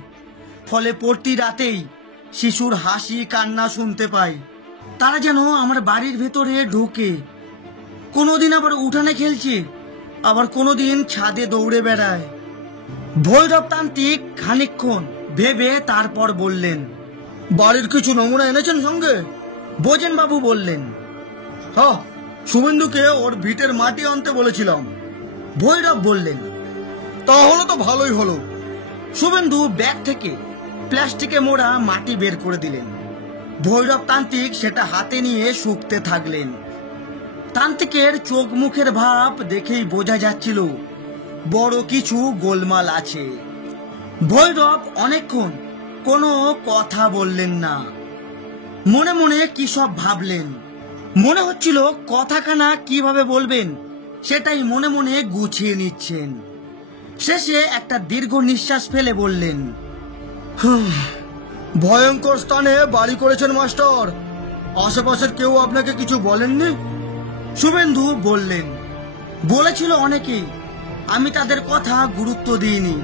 ফলে প্রতি রাতেই শিশুর হাসি কান্না শুনতে পাই। তারা যেন আমার বাড়ির ভেতরে ঢোকে। কোনোদিন আবার উঠানে খেলছে, আবার কোনোদিন ছাদে দৌড়ে বেড়ায়। ভৈরব তান্ত্রিক খানিকক্ষণ ভেবে তারপর বললেন, বাড়ির কিছু নমুনা এনেছেন সঙ্গে? বোঝেন বাবু বললেন, হ্যাঁ, শুভেন্দুকে ওর ভিটের মাটি আনতে বলেছিলাম। ভৈরব বললেন, তাহলে তো ভালোই হলো। শুভেন্দু ব্যাগ থেকে প্লাস্টিকে মোড়া মাটি বের করে দিলেন। ভৈরব তান্ত্রিক সেটা হাতে নিয়ে শুকতে থাকলেন। তান্ত্রিকের চোখ মুখের ভাব দেখেই বোঝা যাচ্ছিল বড় কিছু গোলমাল আছে। ভৈরব অনেকক্ষণ কোনো কথা বললেন না। মনে মনে কি সব ভাবলেন। মনে হচ্ছিল কথাখানা কিভাবে বলবেন সেটাই মনে মনে গুছিয়ে নিচ্ছেন। শেষে একটা দীর্ঘ নিঃশ্বাস ফেলে বললেন, ভয়ঙ্কর স্থানে বাড়ি করেছেন মাস্টার। আশেপাশের কেউ আপনাকে কিছু বলেননি? শুভেন্দু বললেন, বলেছিল অনেকেই, আমি তাদের কথা গুরুত্ব দিইনি।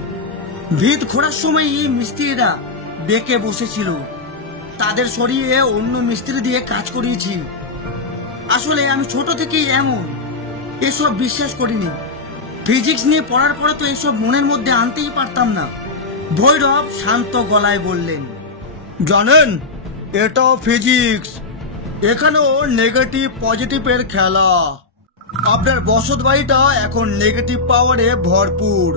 ভিত খোঁড়ার সময়ই মিস্ত্রিরা বেঁকে বসেছিল, তাদের সরিয়ে অন্য মিস্ত্রি দিয়ে কাজ করিয়েছি। আসলে আমি ছোট থেকেই এমন, এসব বিশ্বাস করিনি। ফিজিক্স নিয়ে পড়ার পরে তো এসব মনের মধ্যে আনতেই পারতাম না। ভৈরব শান্ত গলায় বললেন, জানেন, এটাও ফিজিক্স, এখানেও নেগেটিভ পজিটিভের খেলা। আপনার বসত বাড়িটা এখন নেগেটিভ পাওয়ারে ভরপুর।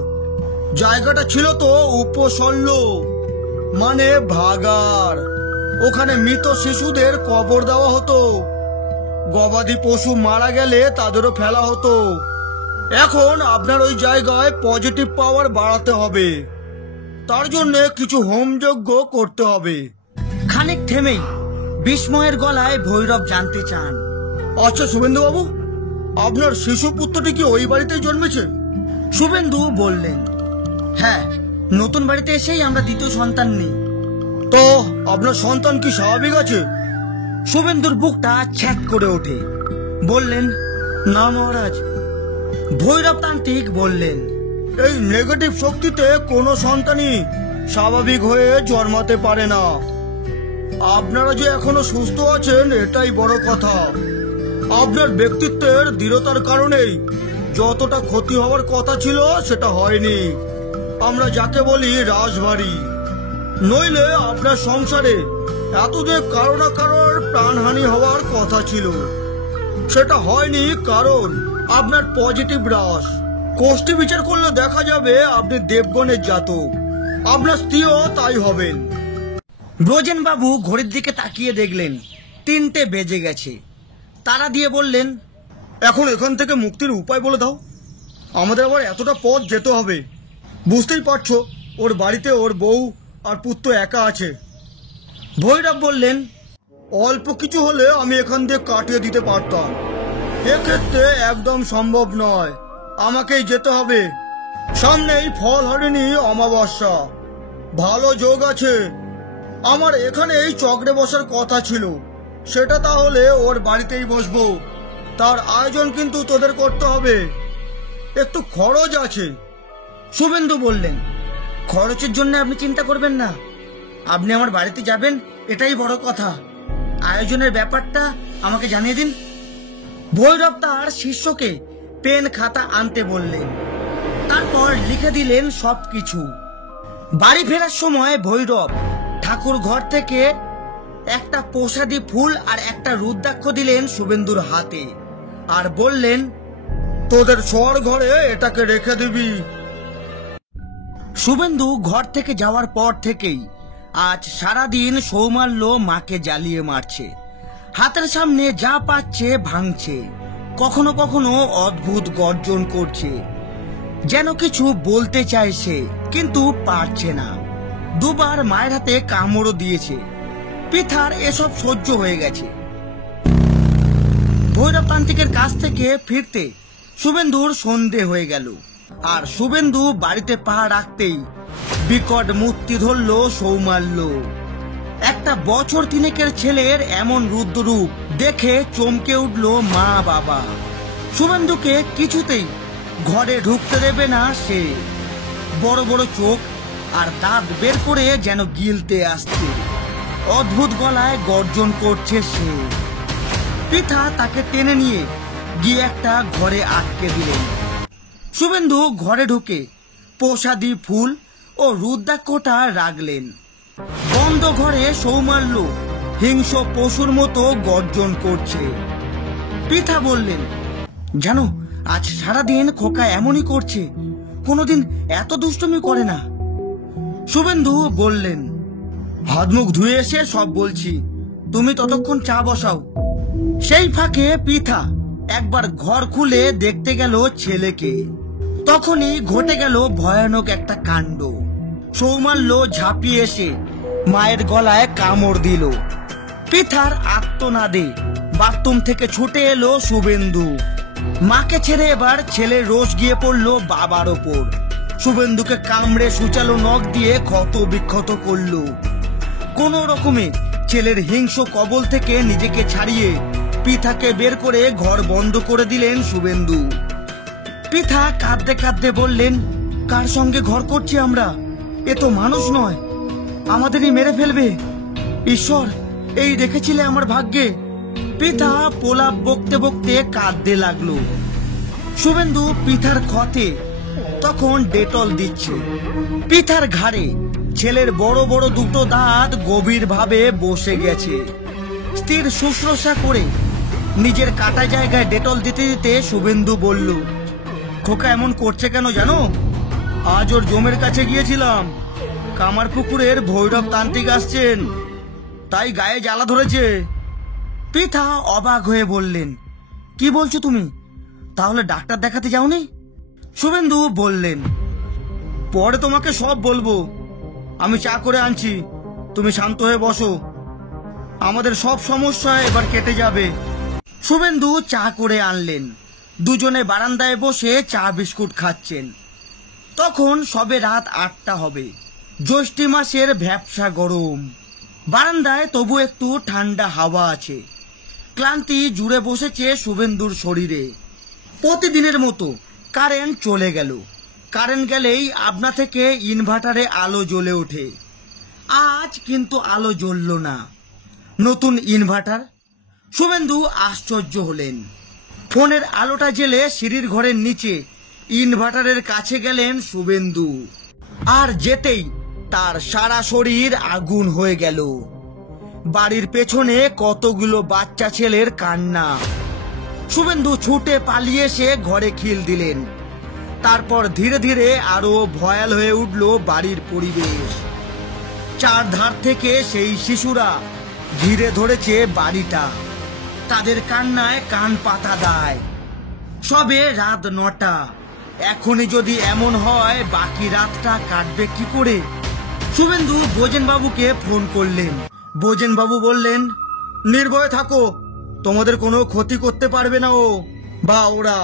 জায়গাটা ছিল তো উপসল্য, মানে ভাগার। ওখানে মৃত শিশুদের কবর দেওয়া হতো, গবাদি পশু মারা গেলে তাদেরও ফেলা হতো। এখন আপনার ওই জায়গায় পজিটিভ পাওয়ার বাড়াতে হবে, তার জন্য কিছু হোমযজ্ঞ করতে হবে। খানিক থেমেই বিস্ময়ের গলায় ভৈরব জানতে চান, আচ্ছা শুভেন্দু বাবু, আপনার শিশু পুত্রটি কি ওই বাড়িতে জন্মেছে? শুভেন্দু বললেন, হ্যাঁ, নতুন বাড়িতে এসেই আমরা দ্বিতীয় সন্তান নিই। তো আপনার সন্তান কি স্বাভাবিক আছে? শুভেন্দুর বুকটা ছ্যাঁক করে ওঠে। বললেন, না মহারাজ। ভৈরব তান্ত্রিক বললেন, এই নেগেটিভ শক্তিতে কোনো সন্তানই স্বাভাবিক হয়ে জন্মাতে পারে না। আপনারা যে এখনো সুস্থ আছেন এটাই বড় কথা। আপনার ব্যক্তিত্বের দৃঢ়তার কারণেই যতটা ক্ষতি হওয়ার কথা ছিল সেটা হয়নি। আমরা যাকে বলি রাজবাড়ি। নইলে আপনার সংসারে এত যে কারো না কারোর প্রাণহানি হওয়ার কথা ছিল, সেটা হয়নি কারণ আপনার পজিটিভ রাশ। কোষ্ঠী বিচার করলে দেখা যাবে আপনি দেবগণের জাতক। আপনার স্ত্রীও তাই হবেন। ব্রজেন বাবু ঘড়ির দিকে তাকিয়ে দেখলেন 3টে বেজে গেছে। তারা দিয়ে বললেন, এখন এখান থেকে মুক্তির উপায় বলে দাও। আমাদের আবার এতটা পথ যেতে হবে। বুঝতেই পারছো, ওর বাড়িতে ওর বউ আর পুত্র একা আছে। ভৈরব বললেন, অল্প কিছু হলে আমি এখান দিয়ে কাটিয়ে দিতে পারতাম, এক্ষেত্রে একদম সম্ভব নয়। আমাকেই যেতে হবে। সামনেই ফল হরিণী অমাবস্যা, ভালো যোগ আছে। আমার এখানেই চক্রে বসার কথা ছিল, সেটা তাহলে ওর বাড়িতেই বসবো। তার আয়োজন কিন্তু তোদের করতে হবে, একটু খরচ আছে। শুভেন্দু বললেন, খরচের জন্য আপনি চিন্তা করবেন না, আপনি আমার বাড়িতে যাবেন এটাই বড় কথা। আয়োজনের ব্যাপারটা আমাকে জানিয়ে দিন। ভৈরব তার শিষ্যকে পেন খাতা আনতে বললেন, তারপর লিখে দিলেন সবকিছু। বাড়ি ফেরার সময় ভৈরব ঠাকুর ঘর থেকে একটা প্রসাদী ফুল আর একটা রুদ্রাক্ষ দিলেন শুভেন্দুর হাতে, আর বললেন, তোদের শোয়ার ঘরে এটাকে রেখে দিবি। শুভেন্দু ঘর থেকে যাওয়ার পর থেকেই আজ সারাদিন সৌমাল্য মাকে জ্বালিয়ে মারছে। হাতের সামনে যা পাচ্ছে ভাঙছে, কখনো কখনো অদ্ভুত গর্জন করছে, যেন কিছু বলতে চাইছে কিন্তু পারছে না। দুবার মায়ের হাতে কামড়ও দিয়েছে। পিথার এসব সহ্য হয়ে গেছে। ভৈরব তান্ত্রিকের কাছ থেকে ফিরতে শুভেন্দুর সন্ধে হয়ে গেল, আর শুভেন্দু বাড়িতে পা রাখতেই বিকট মূর্তি ধরল সৌমাল্য। একটা বছর তিনেকের ছেলের এমন রুদ্ররূপ দেখে চমকে উঠল মা বাবা। শুভেন্দুকে কিছুতেই ঘরে ঢুকতে দেবে না সে। বড় বড় চোখ আর দাঁত বের করে যেন গিলতে আসছে, অদ্ভুত গলায় গর্জন করছে সে। পিতা তাকে টেনে নিয়ে গিয়ে একটা ঘরে আটকে দিলেন। শুভেন্দু ঘরে ঢুকে প্রসাদী ফুল ও রুদ্রাক্ষটা রাখলেন। বন্ধ ঘরে সৌমাল্য হিংস্র পশুর মতো গর্জন করছে। পিতা বললেন, জানো, আজ সারাদিন খোকা এমনই করছে, কোনোদিন এত দুষ্টুমি করে না। শুভেন্দু বললেন, হাত মুখ ধুয়ে এসে সব বলছি, তুমি ততক্ষণ চা বসাও। সেই ফাঁকে পিতা একবার ঘর খুলে দেখতে গেল ছেলেকে। তখনই ঘটে গেল ভয়ানক একটা কাণ্ড। সৌমাল্য ঝাঁপিয়ে এসে মায়ের গলায় কামড় দিল। পিতার আর্তনাদে বাথরুম থেকে ছুটে এলো শুভেন্দু। মাকে ছেড়ে এবার ছেলের রোষ গিয়ে পড়লো বাবার ওপর। শুভেন্দুকে কামড়ে সুচালো নখ দিয়ে ক্ষত বিক্ষত করলো। কোন রকমে ছেলের হিংস্র কবল থেকে নিজেকে ছাড়িয়ে পিতাকে বের করে ঘর বন্ধ করে দিলেন শুভেন্দু। পিতা কাঁদতে কাঁদতে বললেন, কার সঙ্গে ঘর করছি আমরা? এ তো মানুষ নয়, আমাদেরই মেরে ফেলবে। ঈশ্বর, এই রেখেছিলে আমার ভাগ্যে। পিতা পোলাপ বকতে বকতে কাঁদতে লাগলো। শুভেন্দু পিতার ক্ষতে তখন ডেটল দিচ্ছে। পিতার ঘাড়ে ছেলের বড় বড় দুটো দাঁত গভীরভাবে বসে গেছে। স্ত্রীর শুশ্রূষা করে নিজের কাটা জায়গায় ডেটল দিতে দিতে শুভেন্দু বলল, খোকা এমন করছে কেন জানো? আজ ওর জমের কাছে গিয়েছিলাম, কামারপুকুরের ভৈরব তান্ত্রিক আসছেন, তাই গায়ে জ্বালা ধরেছে। পিতা অবাক হয়ে বললেন, কি বলছো তুমি? তাহলে ডাক্তার দেখাতে যাওনি? শুভেন্দু বললেন, পরে তোমাকে সব বলবো, আমি চা করে আনছি, তুমি শান্ত হয়ে বসো, আমাদের সব সমস্যা এবার কেটে যাবে। শুভেন্দু চা করে আনলেন। দুজনে বারান্দায় বসে চা বিস্কুট খাচ্ছেন। তখন সবে রাত 8টা হবে। জ্যৈষ্ঠ মাসের ভ্যাপসা গরম। বারান্দায় তবু একটু ঠান্ডা হাওয়া আছে। ক্লান্তি জুড়ে বসেছে শুভেন্দুর শরীরে। প্রতিদিনের মতো কারেন্ট চলে গেল। কারেন্ট গেলেই আপনা থেকে ইনভার্টারে আলো জ্বলে ওঠে। আজ কিন্তু আলো জ্বলল না। নতুন ইনভার্টার। শুভেন্দু আশ্চর্য হলেন। ফোনের আলোটা জ্বেলে সিঁড়ির ঘরের নিচে ইনভার্টারের কাছে গেলেন শুভেন্দু। আর যেতেই তার সারা শরীর আগুন হয়ে গেল। বাড়ির পেছনে কতগুলো বাচ্চা ছেলের কান্না। শুভেন্দু ছুটে পালিয়ে এসে ঘরে খিল দিলেন। তারপর ধীরে ধীরে আরো ভয়াল হয়ে উঠল বাড়ির পরিবেশ। চারধার থেকে সেই শিশুরা ঘিরে ধরেছে বাড়িটা। তাদের কান্নায় কান পাতা দেয়। সবে রাত 9টা। এখনই যদি এমন হয় বাকি রাতটা কাটবে কি করে? শুভেন্দু বোজেনবাবুকে ফোন করলেন। বোজেনবাবু বললেন, নির্ভয়ে থাকো, তোমাদের কোনো ক্ষতি করতে পারবে না ও বা ওরা।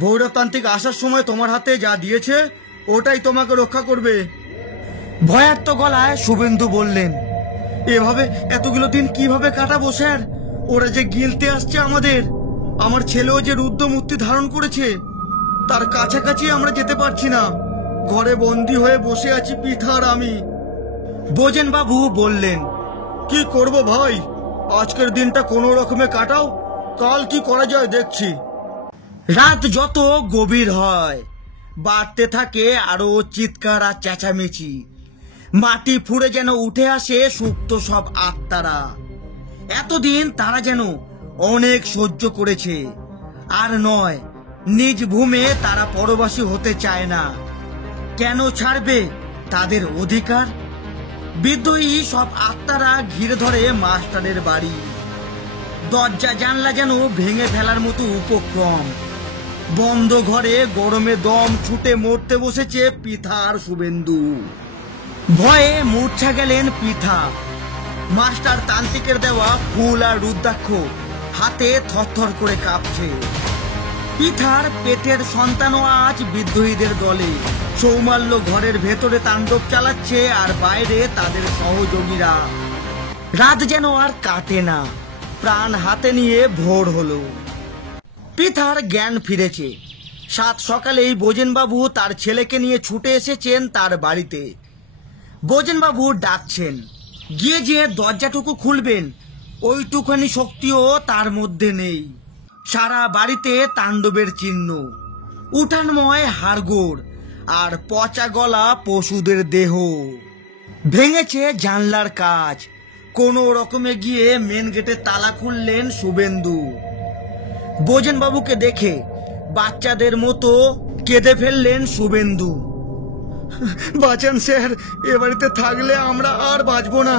ভৈরবতান্ত্রিক আসার সময় তোমার হাতে যা দিয়েছে ওটাই তোমাকে রক্ষা করবে। ভয়ার্ত গলায় শুভেন্দু বললেন, এভাবে এতগুলো দিন কিভাবে কাটাবো স্যার? ওরা যে গিলতে আসছে আমাদের। আমার ছেলেও যে রুদ্র মূর্তি ধারণ করেছে, তার কাছাকাছি আমরা যেতে পারছি না। ঘরে বন্দি হয়ে বসে আছি পিঠা আর আমি। বোজেনবাবু বললেন, কি করব ভাই, আজকের দিনটা কোনো রকমে কাটাও, কাল কি করা যায় দেখছি। রাত যত গভীর হয় বাড়তে থাকে আরো চিৎকার আর চেঁচামেচি। মাটি ফুঁড়ে যেন উঠে আসে সুপ্ত সব আত্মারা। এতদিন তারা যেন অনেক সহ্য করেছে, আর নয়, নিজ ভূমে তারা পরবাসী হতে চায় না। কেন ছাড়বে তাদের অধিকার? বিদ্রোহী সব আত্মারা ঘিরে ধরে মাস্টারের বাড়ি। দরজা জানলা যেন ভেঙে ফেলার মতো উপক্রম। বন্ধ ঘরে গরমে দম ছুটে মরতে বসেছে পিঠা আর শুভেন্দু। ভয়ে মূর্ছা গেলেন পিঠা। মাস্টার তান্ত্রিকের দেওয়া ফুল আর রুদ্রাক্ষ হাতে থরথর করে কাঁপছে। পিঠার পেটের সন্তানও আজ বিদ্রোহীদের দলে। সৌমাল্য ঘরের ভেতরে তাণ্ডব চালাচ্ছে আর বাইরে তাদের সহযোগীরা। রাত যেন আর কাটে না। প্রাণ হাতে নিয়ে ভোর হলো। পিঠার জ্ঞান ফিরেছে। সাত সকালেই বোজেনবাবু তার ছেলেকে নিয়ে ছুটে এসেছেন তার বাড়িতে। বোজেনবাবু ডাকছেন। গিয়ে যে দরজাটুকু খুলবেন ওইটুখানি শক্তিও তার মধ্যে নেই। সারা বাড়িতে তাণ্ডবের চিহ্ন। উঠানময় হাড়গোড় আর পচা গলা পশুদের দেহ। ভেঙেছে জানলার কাজ। কোনো রকমে গিয়ে মেন গেটে তালা খুললেন শুভেন্দু। বোজেনবাবুকে দেখে বাচ্চাদের মতো কেঁদে ফেললেন শুভেন্দু। বাঁচান স্যার, এ বাড়িতে থাকলে আমরা আর বাঁচবো না।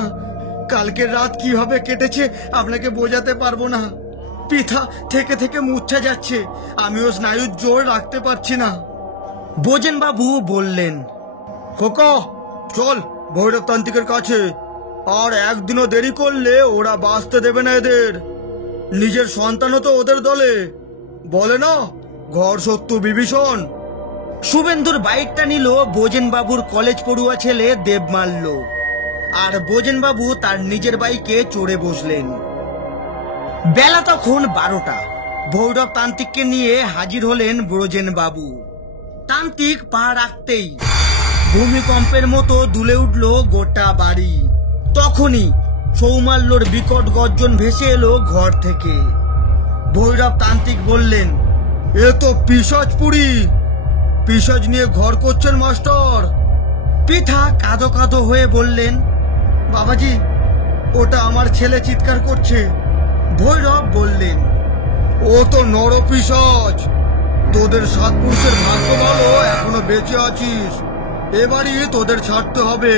কালকের রাত কিভাবে কেটেছে আপনাকে বোঝাতে পারবো না। পিঠা থেকে থেকে মূর্ছা যাচ্ছে, আমিও স্নায়ুর জোর রাখতে পারছি না। বোজেনবাবু বললেন, খোকা চল ভৈরবতান্ত্রিকের কাছে। আর একদিনও দেরি করলে ওরা বাঁচতে দেবে না এদের। নিজের সন্তানও তো ওদের দলে। বলে না, ঘর শত্রু বিভীষণ। শুভেন্দুর বাইকটা নিল বোজেনবাবুর কলেজ পড়ুয়া ছেলে দেবমাল্য। আর বোজেনবাবু তার নিজের বাইকে চড়ে বসলেন। বেলা তখন 12টা। ভৈরব তান্ত্রিককে নিয়ে হাজির হলেন ব্রজেনবাবু। তান্ত্রিক পা রাখতেই ভূমিকম্পের মতো দুলে উঠল গোটা বাড়ি। তখনই সৌমাল্যর বিকট গর্জন ভেসে এলো ঘর থেকে। ভৈরব তান্ত্রিক বললেন, এ তো পিশাচপুরী। পিশাচ নিয়ে ঘর করছেন মাস্টার। পিঠা কাঁদো কাঁদো হয়ে বললেন, বাবাজি ওটা আমার ছেলে চিৎকার করছে। ভৈরব বললেন, ও তো নরপিশাচ। তোদের 7 পুরুষের ভাগ্য ভালো এখনো বেঁচে আছিস। এবারই তোদের ছাড়তে হবে,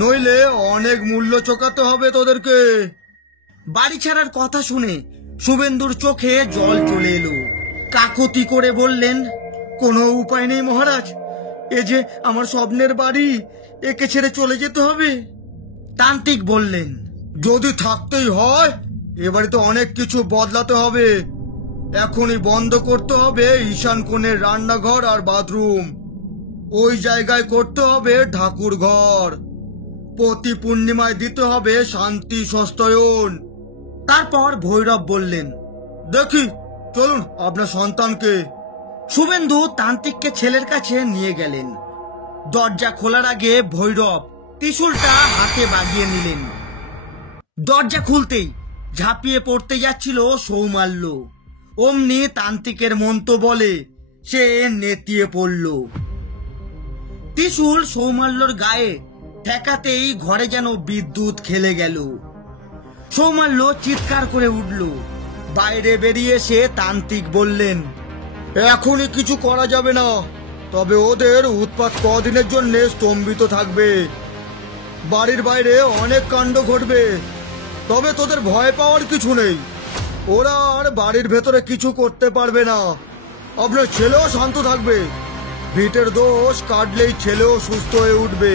নইলে অনেক মূল্য চোকাতে হবে তোদেরকে। বাড়ি ছাড়ার কথা শুনে শুভেন্দুর চোখে জল চলে এলো। কাকুতি করে বললেন, কোনো উপায় নেই মহারাজ, এ যে আমার স্বপ্নের বাড়ি, একে ছেড়ে চলে যেতে হবে। তান্ত্রিক বললেন, যদি থাকতেই হয় এবারে তো অনেক কিছু বদলাতে হবে। এখনই বন্ধ করতে হবে ঈশান কোণের রান্নাঘর আর বাথরুম। ওই জায়গায় করতে হবে ঠাকুর ঘর। প্রতি পূর্ণিমায় দিতে হবে শান্তি সস্তয়ন। তারপর ভৈরব বললেন, দেখি চলুন আপনার সন্তানকে। শুভেন্দু তান্ত্রিককে ছেলের কাছে নিয়ে গেলেন। দরজা খোলার আগে ভৈরব ত্রিশূলটা হাতে বাগিয়ে নিলেন। দরজা খুলতেই ঝাঁপিয়ে পড়তে যাচ্ছিল সৌমাল্য। অমনি তান্ত্রিকের মন্ত্র বলে সে নেতিয়ে পড়ল। ত্রিশূল সৌমাল্যর গায়ে ঠেকাতেই ঘরে যেন বিদ্যুৎ খেলে গেল। সৌমাল্য চিৎকার করে উঠল। বাইরে বেরিয়ে এসে তান্ত্রিক বললেন, এখনই কিছু করা যাবে না, তবে ওদের উৎপাত কদিনের জন্য স্তম্ভিত থাকবে। বাড়ির বাইরে অনেক কাণ্ড ঘটবে, তবে তোদের ভয় পাওয়ার কিছু নেই। ওরা আর বাড়ির ভেতরে কিছু করতে পারবে না। আপনার ছেলেও শান্ত থাকবে। ভিটের দোষ কাটলেই ছেলেও সুস্থ হয়ে উঠবে।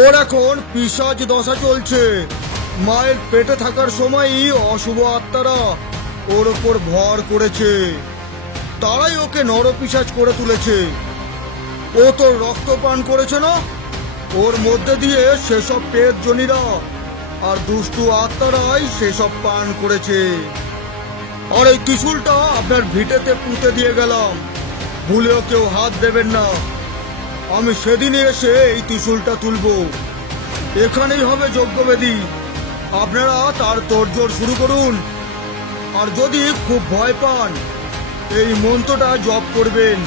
ওর এখন পিশাচ দশা চলছে। মায়ের পেটে থাকার সময়ই অশুভ আত্মারা ওর ওপর ভর করেছে। তারাই ওকে নরপিশাচ করে তুলেছে। ও তোর রক্ত পান করেছে না? ওর মধ্যে দিয়ে সেসব পেট জনিরা আর দুষ্টু আত্মারাই সেসব পান করেছে। আর এই ত্রিশূলটা আপনার ভিটেতে পুঁতে দিয়ে গেলাম, ভুলেও কেউ হাত দেবেন না। আমি সেদিনই এসে এই ত্রিশূলটা তুলব। এখানেই হবে যজ্ঞবেদী। আপনারা তার তোড়জোড় শুরু করুন। আর যদি খুব ভয় পান, এই মন্ত্রটা জপ করবেন।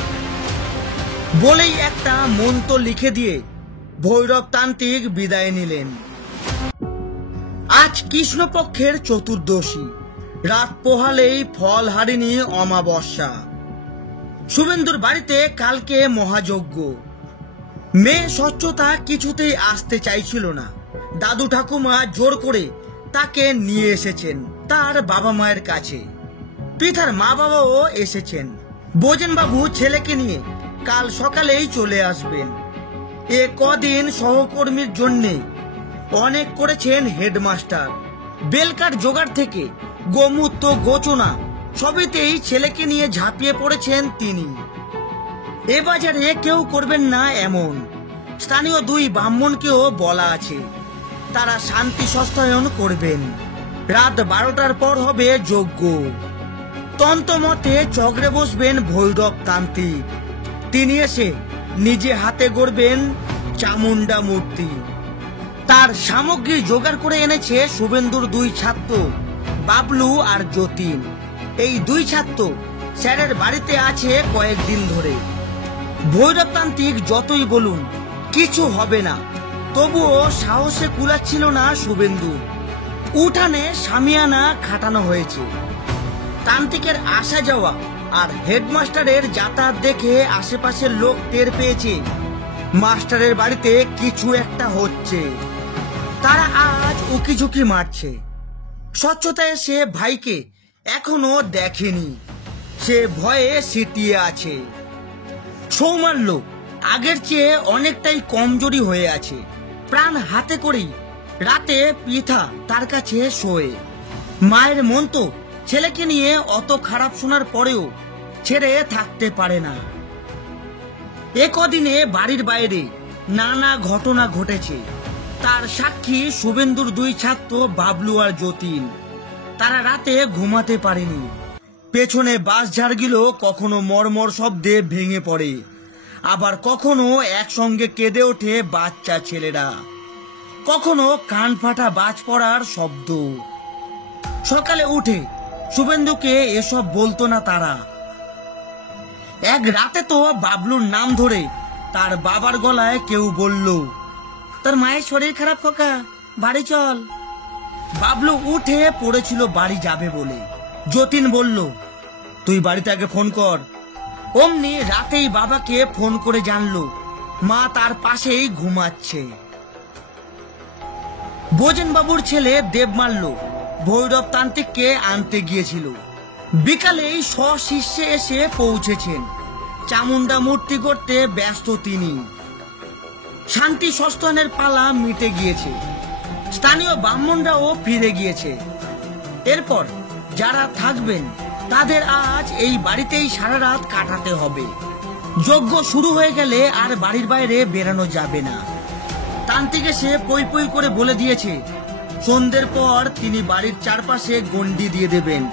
বলেই একটা মন্ত্র লিখে দিয়ে ভৈরব তান্ত্রিক বিদায় নিলেন। আজ কৃষ্ণপক্ষের চতুর্দশী। রাত পোহালেই ফল হারিনি অমাবস্যা। শুভেন্দুর বাড়িতে কালকে মহাযজ্ঞ। মেয়ে স্বচ্ছতা কিছুতেই আসতে চাইছিল না। দাদু ঠাকুমা জোর করে তাকে নিয়ে এসেছেন তার বাবা মায়ের কাছে। পৃথার মা বাবাও এসেছেন। বোজেনবাবু ছেলেকে নিয়ে কাল সকালেই চলে আসবেন। এ কদিন সহকর্মীর জন্যে অনেক করেছেন হেডমাস্টার। বেলকার জোগাড় থেকে গোমূত্র গোচনা সবেতেই ছেলেকে নিয়ে ঝাঁপিয়ে পড়েছেন তিনি। এ বাজারে কেউ করবেন না এমন। স্থানীয় 2 ব্রাহ্মণকেও বলা আছে, তারা শান্তি সস্তায়ন করবেন। রাত 12টার পর হবে যজ্ঞ। তন্ত্রমতে চক্রে বসবেন ভৈরব তান্ত্রিক। তিনি এসে নিজে হাতে গড়বেন চামুন্ডা মূর্তি। তার সামগ্রী জোগাড় করে এনেছে শুভেন্দুর 2 ছাত্র বাবলু আর যতীন। এই 2 ছাত্র স্যারের বাড়িতে আছে কয়েকদিন ধরে। ভৈরব তান্ত্রিক যতই বলুন কিছু হবে না, তবুও সাহসে কুলাচ্ছিল না শুভেন্দু। উঠানে সামিয়ানা খাটানো হয়েছে। তান্ত্রিকের আসা যাওয়া আর হেডমাস্টারের যাতায়াত দেখে আশেপাশের লোক টের পেয়েছে মাস্টারের বাড়িতে কিছু একটা হচ্ছে। তারা আজ উকিঝুঁকি মারছে। স্বচ্ছতা এসে ভাইকে এখনো দেখেনি। সে ভয়ে সিটিয়ে আছে। সৌমাল্য আগের চেয়ে অনেকটাই কমজোরি হয়ে আছে। প্রাণ হাতে করেই রাতে পৃথা তার কাছে শোয়ে। মায়ের মন তো ছেলেকে নিয়ে অত খারাপ শোনার পরেও ছেড়ে থাকতে পারে না। এ কদিনে বাড়ির বাইরে নানা ঘটনা ঘটেছে। তার সাক্ষী শুভেন্দুর 2 ছাত্র বাবলু আর যতীন। তারা রাতে ঘুমাতে পারেনি। পেছনে বাঁশঝাড়গুলো কখনো মরমর শব্দে ভেঙে পড়ে, আবার কখনো একসঙ্গে কেঁদে ওঠে বাচ্চা ছেলেরা। কখনো কান ফাটা বাজ পড়ার শব্দ। সকালে উঠে শুভেন্দুকে এসব বলতো না তারা। এক রাতে তো বাবলুর নাম ধরে তার বাবার গলায় কেউ বলল, তোর মায়ের শরীর খারাপ খোকা, বাড়ি চল। বাবলু উঠে পড়েছিল বাড়ি যাবে বলে। যতীন বলল, তুই বাড়িতে আগে ফোন কর। অমনি রাতেই বাবাকে ফোন করে জানলো মা তার পাশেই ঘুমাচ্ছে। বোজেনবাবুর ছেলে দেবমাল্য ভৈরব তান্ত্রিককে আনতে গিয়েছিল। বিকালেই সশিষ্যে এসে পৌঁছেছেন। চামুন্ডা মূর্তি করতে ব্যস্ত তিনি। শান্তি সস্তানের পালা মিটে গিয়েছে। স্থানীয় ব্রাহ্মণরাও ফিরে গিয়েছে। এরপর যারা থাকবেন তাদের আজ এই বাড়িতেই সারা রাত কাটাতে হবে। যজ্ঞ শুরু হয়ে গেলে আর বাড়ির বাইরে বেরানো যাবে না। তান্ত্রিক এসে পই পই করে বলে দিয়েছে সন্ধ্যের পর তিনি বাড়ির চারপাশে গণ্ডি দিয়ে দেবেন।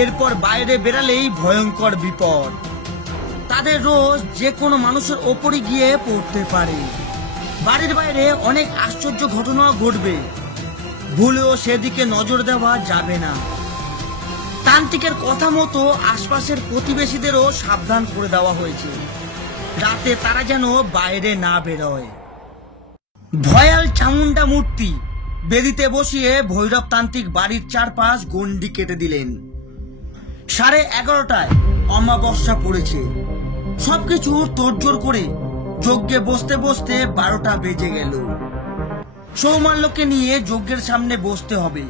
এরপর বাইরে বেরালেই ভয়ঙ্কর বিপদ। তাদের রোজ যে কোনো মানুষের ওপরই গিয়ে পড়তে পারে। বাড়ির বাইরে অনেক আশ্চর্য ঘটনা ঘটবে, ভুলেও সেদিকে নজর দেওয়া যাবে না। তান্ত্রিকের কথা মতো আশপাশের প্রতিবেশীদেরও সাবধান করে দেওয়া হয়েছে, রাতে তারা যেন বাইরে না বেরোয়। ভয়াল চামুন্ডা মূর্তি বেদিতে বসিয়ে ভৈরব তান্ত্রিক বাড়ির চারপাশ গণ্ডি কেটে দিলেন। 11:30টায় অমাবস্যা পড়েছে। সবকিছু তোড়জোড় করে যজ্ঞে বসতে বসতে 12টা বেজে গেল। সৌমাল্যকে নিয়ে যজ্ঞের সামনে বসতে হবে।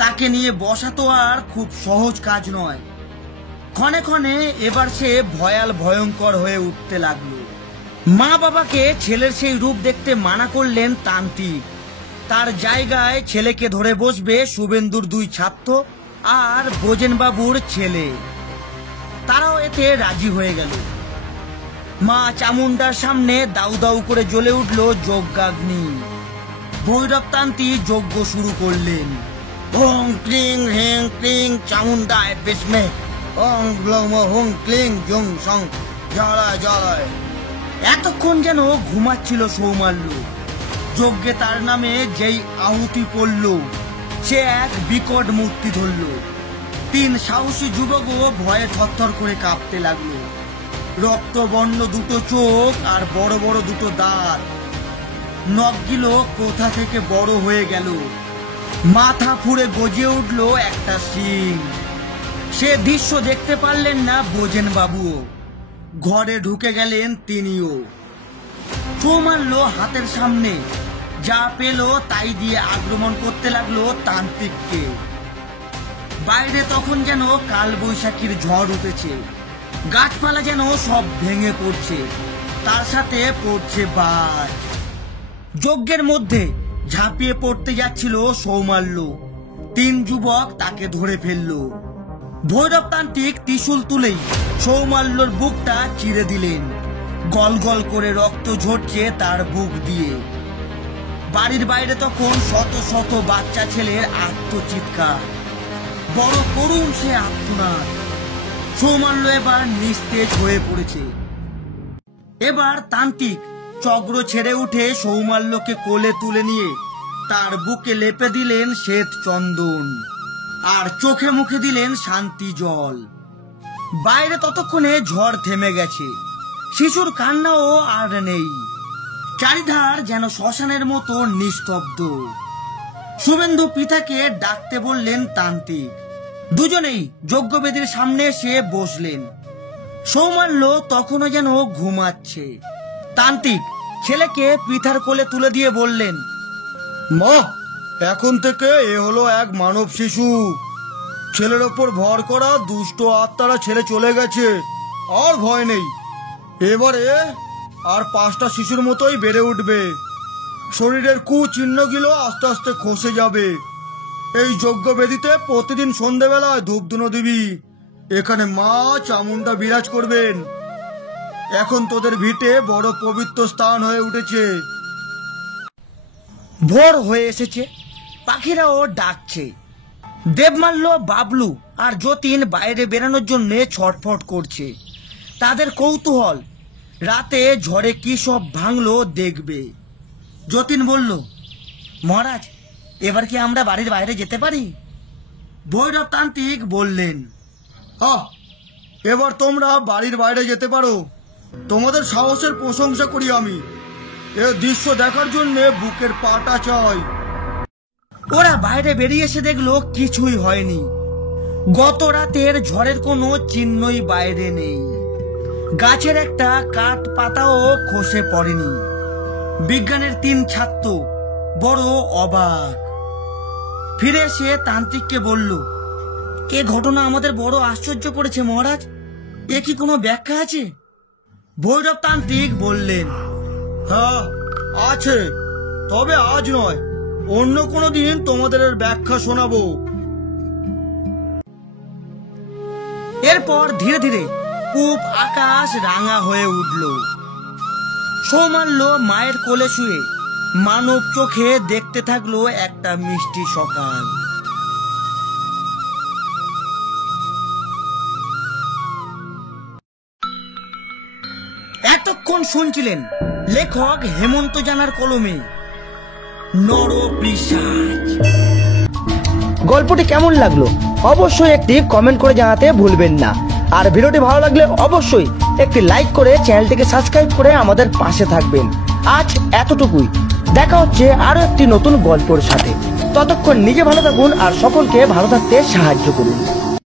তাকে নিয়ে বসা তো আর খুব সহজ কাজ নয়। ক্ষণে ক্ষণে এবার সে ভয়াল ভয়ঙ্কর হয়ে উঠতে লাগলো। মা বাবাকে ছেলের সেই রূপ দেখতে মানা করলেন তান্ত্রিক। তার জায়গায় ছেলেকে ধরে বসবে শুভেন্দুর 2 ছাত্র আর বোজেনবাবুর ছেলে। তারাও এতে রাজি হয়ে গেল। মা চামুন্ডার সামনে দাউ দাউ করে জ্বলে উঠল যজ্ঞাগ্নি। ভৈরব তান্ত্রিক যজ্ঞ শুরু করলেন। ওং ক্লিং হ্রিং ক্লিং চামুন্ডায় বিস্মে, ওং গ্লম হুং ক্লিং জুং সং জলায় জলায়। এতক্ষণ যেন ঘুমাচ্ছিল সৌমাল্য। যজ্ঞে তার নামে যেই আহুতি পড়ল, সে এক বিকট মূর্তি ধরল। 3 সাহসী যুবকও ভয়ে থরথর করে কাঁপতে লাগলো। রক্তবর্ণ 2 চোখ আর বড় বড় 2 দাঁত। নখগুলো কোথা থেকে বড় হয়ে গেল। মাথা ফুঁড়ে গজিয়ে উঠল একটা শিং। সে দৃশ্য দেখতে পারলেন না বোজেনবাবুও। ঘরে ঢুকে গেলেন তিনিও। সৌমাল্য হাতের সামনে যা পেল তাই দিয়ে আক্রমণ করতে লাগলো তান্ত্রিককে। বাইরে তখন যেন কাল বৈশাখীর ঝড় উঠেছে। গাছপালা যেন সব ভেঙে পড়ছে, তার সাথে পড়ছে বাজ। যজ্ঞের মধ্যে ঝাঁপিয়ে পড়তে যাচ্ছিল সৌমাল্য। 3 যুবক তাকে ধরে ফেলল। ভৈরব তান্ত্রিক ত্রিশূল তুলেই সৌমাল্যর বুকটা চিরে দিলেন। গল গল করে রক্ত ঝরছে তার বুক দিয়ে। বাড়ির বাইরে তখন শত শত বাচ্চা ছেলের আর্তচিৎকার। বড় করুণ সে আর্তনাদ। সৌমাল্য এবার নিস্তেজ হয়ে পড়েছে। এবার তান্ত্রিক চক্র ছেড়ে উঠে সৌমাল্যকে কোলে তুলে নিয়ে তার বুকে লেপে দিলেন শ্বেত চন্দন আর চোখে মুখে দিলেন শান্তি জল। বাইরে ততক্ষণে ঝড় থেমে গেছে। শিশুর কান্নাও আর নেই। চারিধার যেন শ্মশানের মতো নিস্তব্ধ। শুভেন্দু পিতাকে ডাকতে বললেন তান্ত্রিক। দুজনেই যজ্ঞবেদীর সামনে এসে বসলেন। সৌমাল্য তখনও যেন ঘুমাচ্ছে। তান্ত্রিক ছেলেকে পিতার কোলে তুলে দিয়ে বললেন, মা, এখন থেকে এ হলো এক মানব শিশু। ছেলের ওপর ভর করা দুষ্ট আত্মারা ছেড়ে চলে গেছে, আর ভয় নেই। এবারে আর 5টা শিশুর মতোই বেড়ে উঠবে। শরীরের কুচিহ্নগুলো আস্তে আস্তে খসে যাবে। এই যজ্ঞবেদিতে প্রতিদিন সন্ধেবেলায় ধূপধুনো দিবি। এখানে মা চামুন্ডা বিরাজ করবেন। এখন তোদের ভিটে বড় পবিত্র স্থান হয়ে উঠেছে। ভোর হয়ে এসেছে, পাখিরাও ডাকছে। দেবমাল্য, বাবলু আর যতীন বাইরে বেরানোর জন্য ছটফট করছে। তাদের কৌতূহল রাতে ঝড়ে কি সব ভাঙলো দেখবে। যতীন বলল, মহারাজ, এবার কি আমরা বাড়ির বাইরে যেতে পারি? ভৈরব তান্ত্রিক বললেন, এবার তোমরা বাড়ির বাইরে যেতে পারো। তোমাদের সাহসের প্রশংসা করি আমি। এ দৃশ্য দেখার জন্য বুকের পাটা চাই। ওরা বাইরে বেরিয়ে এসে দেখলো কিছুই হয়নি। গত রাতের ঝড়ের কোনো চিহ্নই বাইরে নেই। গাছের একটা কাঠ পাতাও খসে পড়েনি। বিজ্ঞানের 3 ছাত্র বড় অবাক। ফিরে এসে তান্ত্রিককে বলল, এ ঘটনা আমাদের বড় আশ্চর্য করেছে মহারাজ। এ কি কোনো ব্যাখ্যা আছে? ভৈরব তান্ত্রিক বললেন, হ্যাঁ আছে, তবে আজ নয়, অন্য কোনো দিন তোমাদের এর ব্যাখ্যা শোনাবো। এরপর ধীরে ধীরে পূব আকাশ রাঙা হয়ে উঠল। সৌমাল্য মায়ের কোলে শুয়ে মানব চোখে দেখতে থাকলো একটা মিষ্টি সকাল। এতক্ষণ শুনছিলেন লেখক হেমন্ত জানার কলমে নরপিশাচ। গল্পটি কেমন লাগলো অবশ্যই একটি কমেন্ট করে জানাতে ভুলবেন না। আর ভিডিওটি ভালো লাগলে অবশ্যই একটি লাইক করে চ্যানেলটিকে সাবস্ক্রাইব করে আমাদের পাশে থাকবেন। আজ এতটুকুই, দেখা হচ্ছে আরো একটি নতুন গল্পের সাথে। ততক্ষণ নিজে ভালো থাকুন আর সকলকে ভালো থাকতে সাহায্য করুন।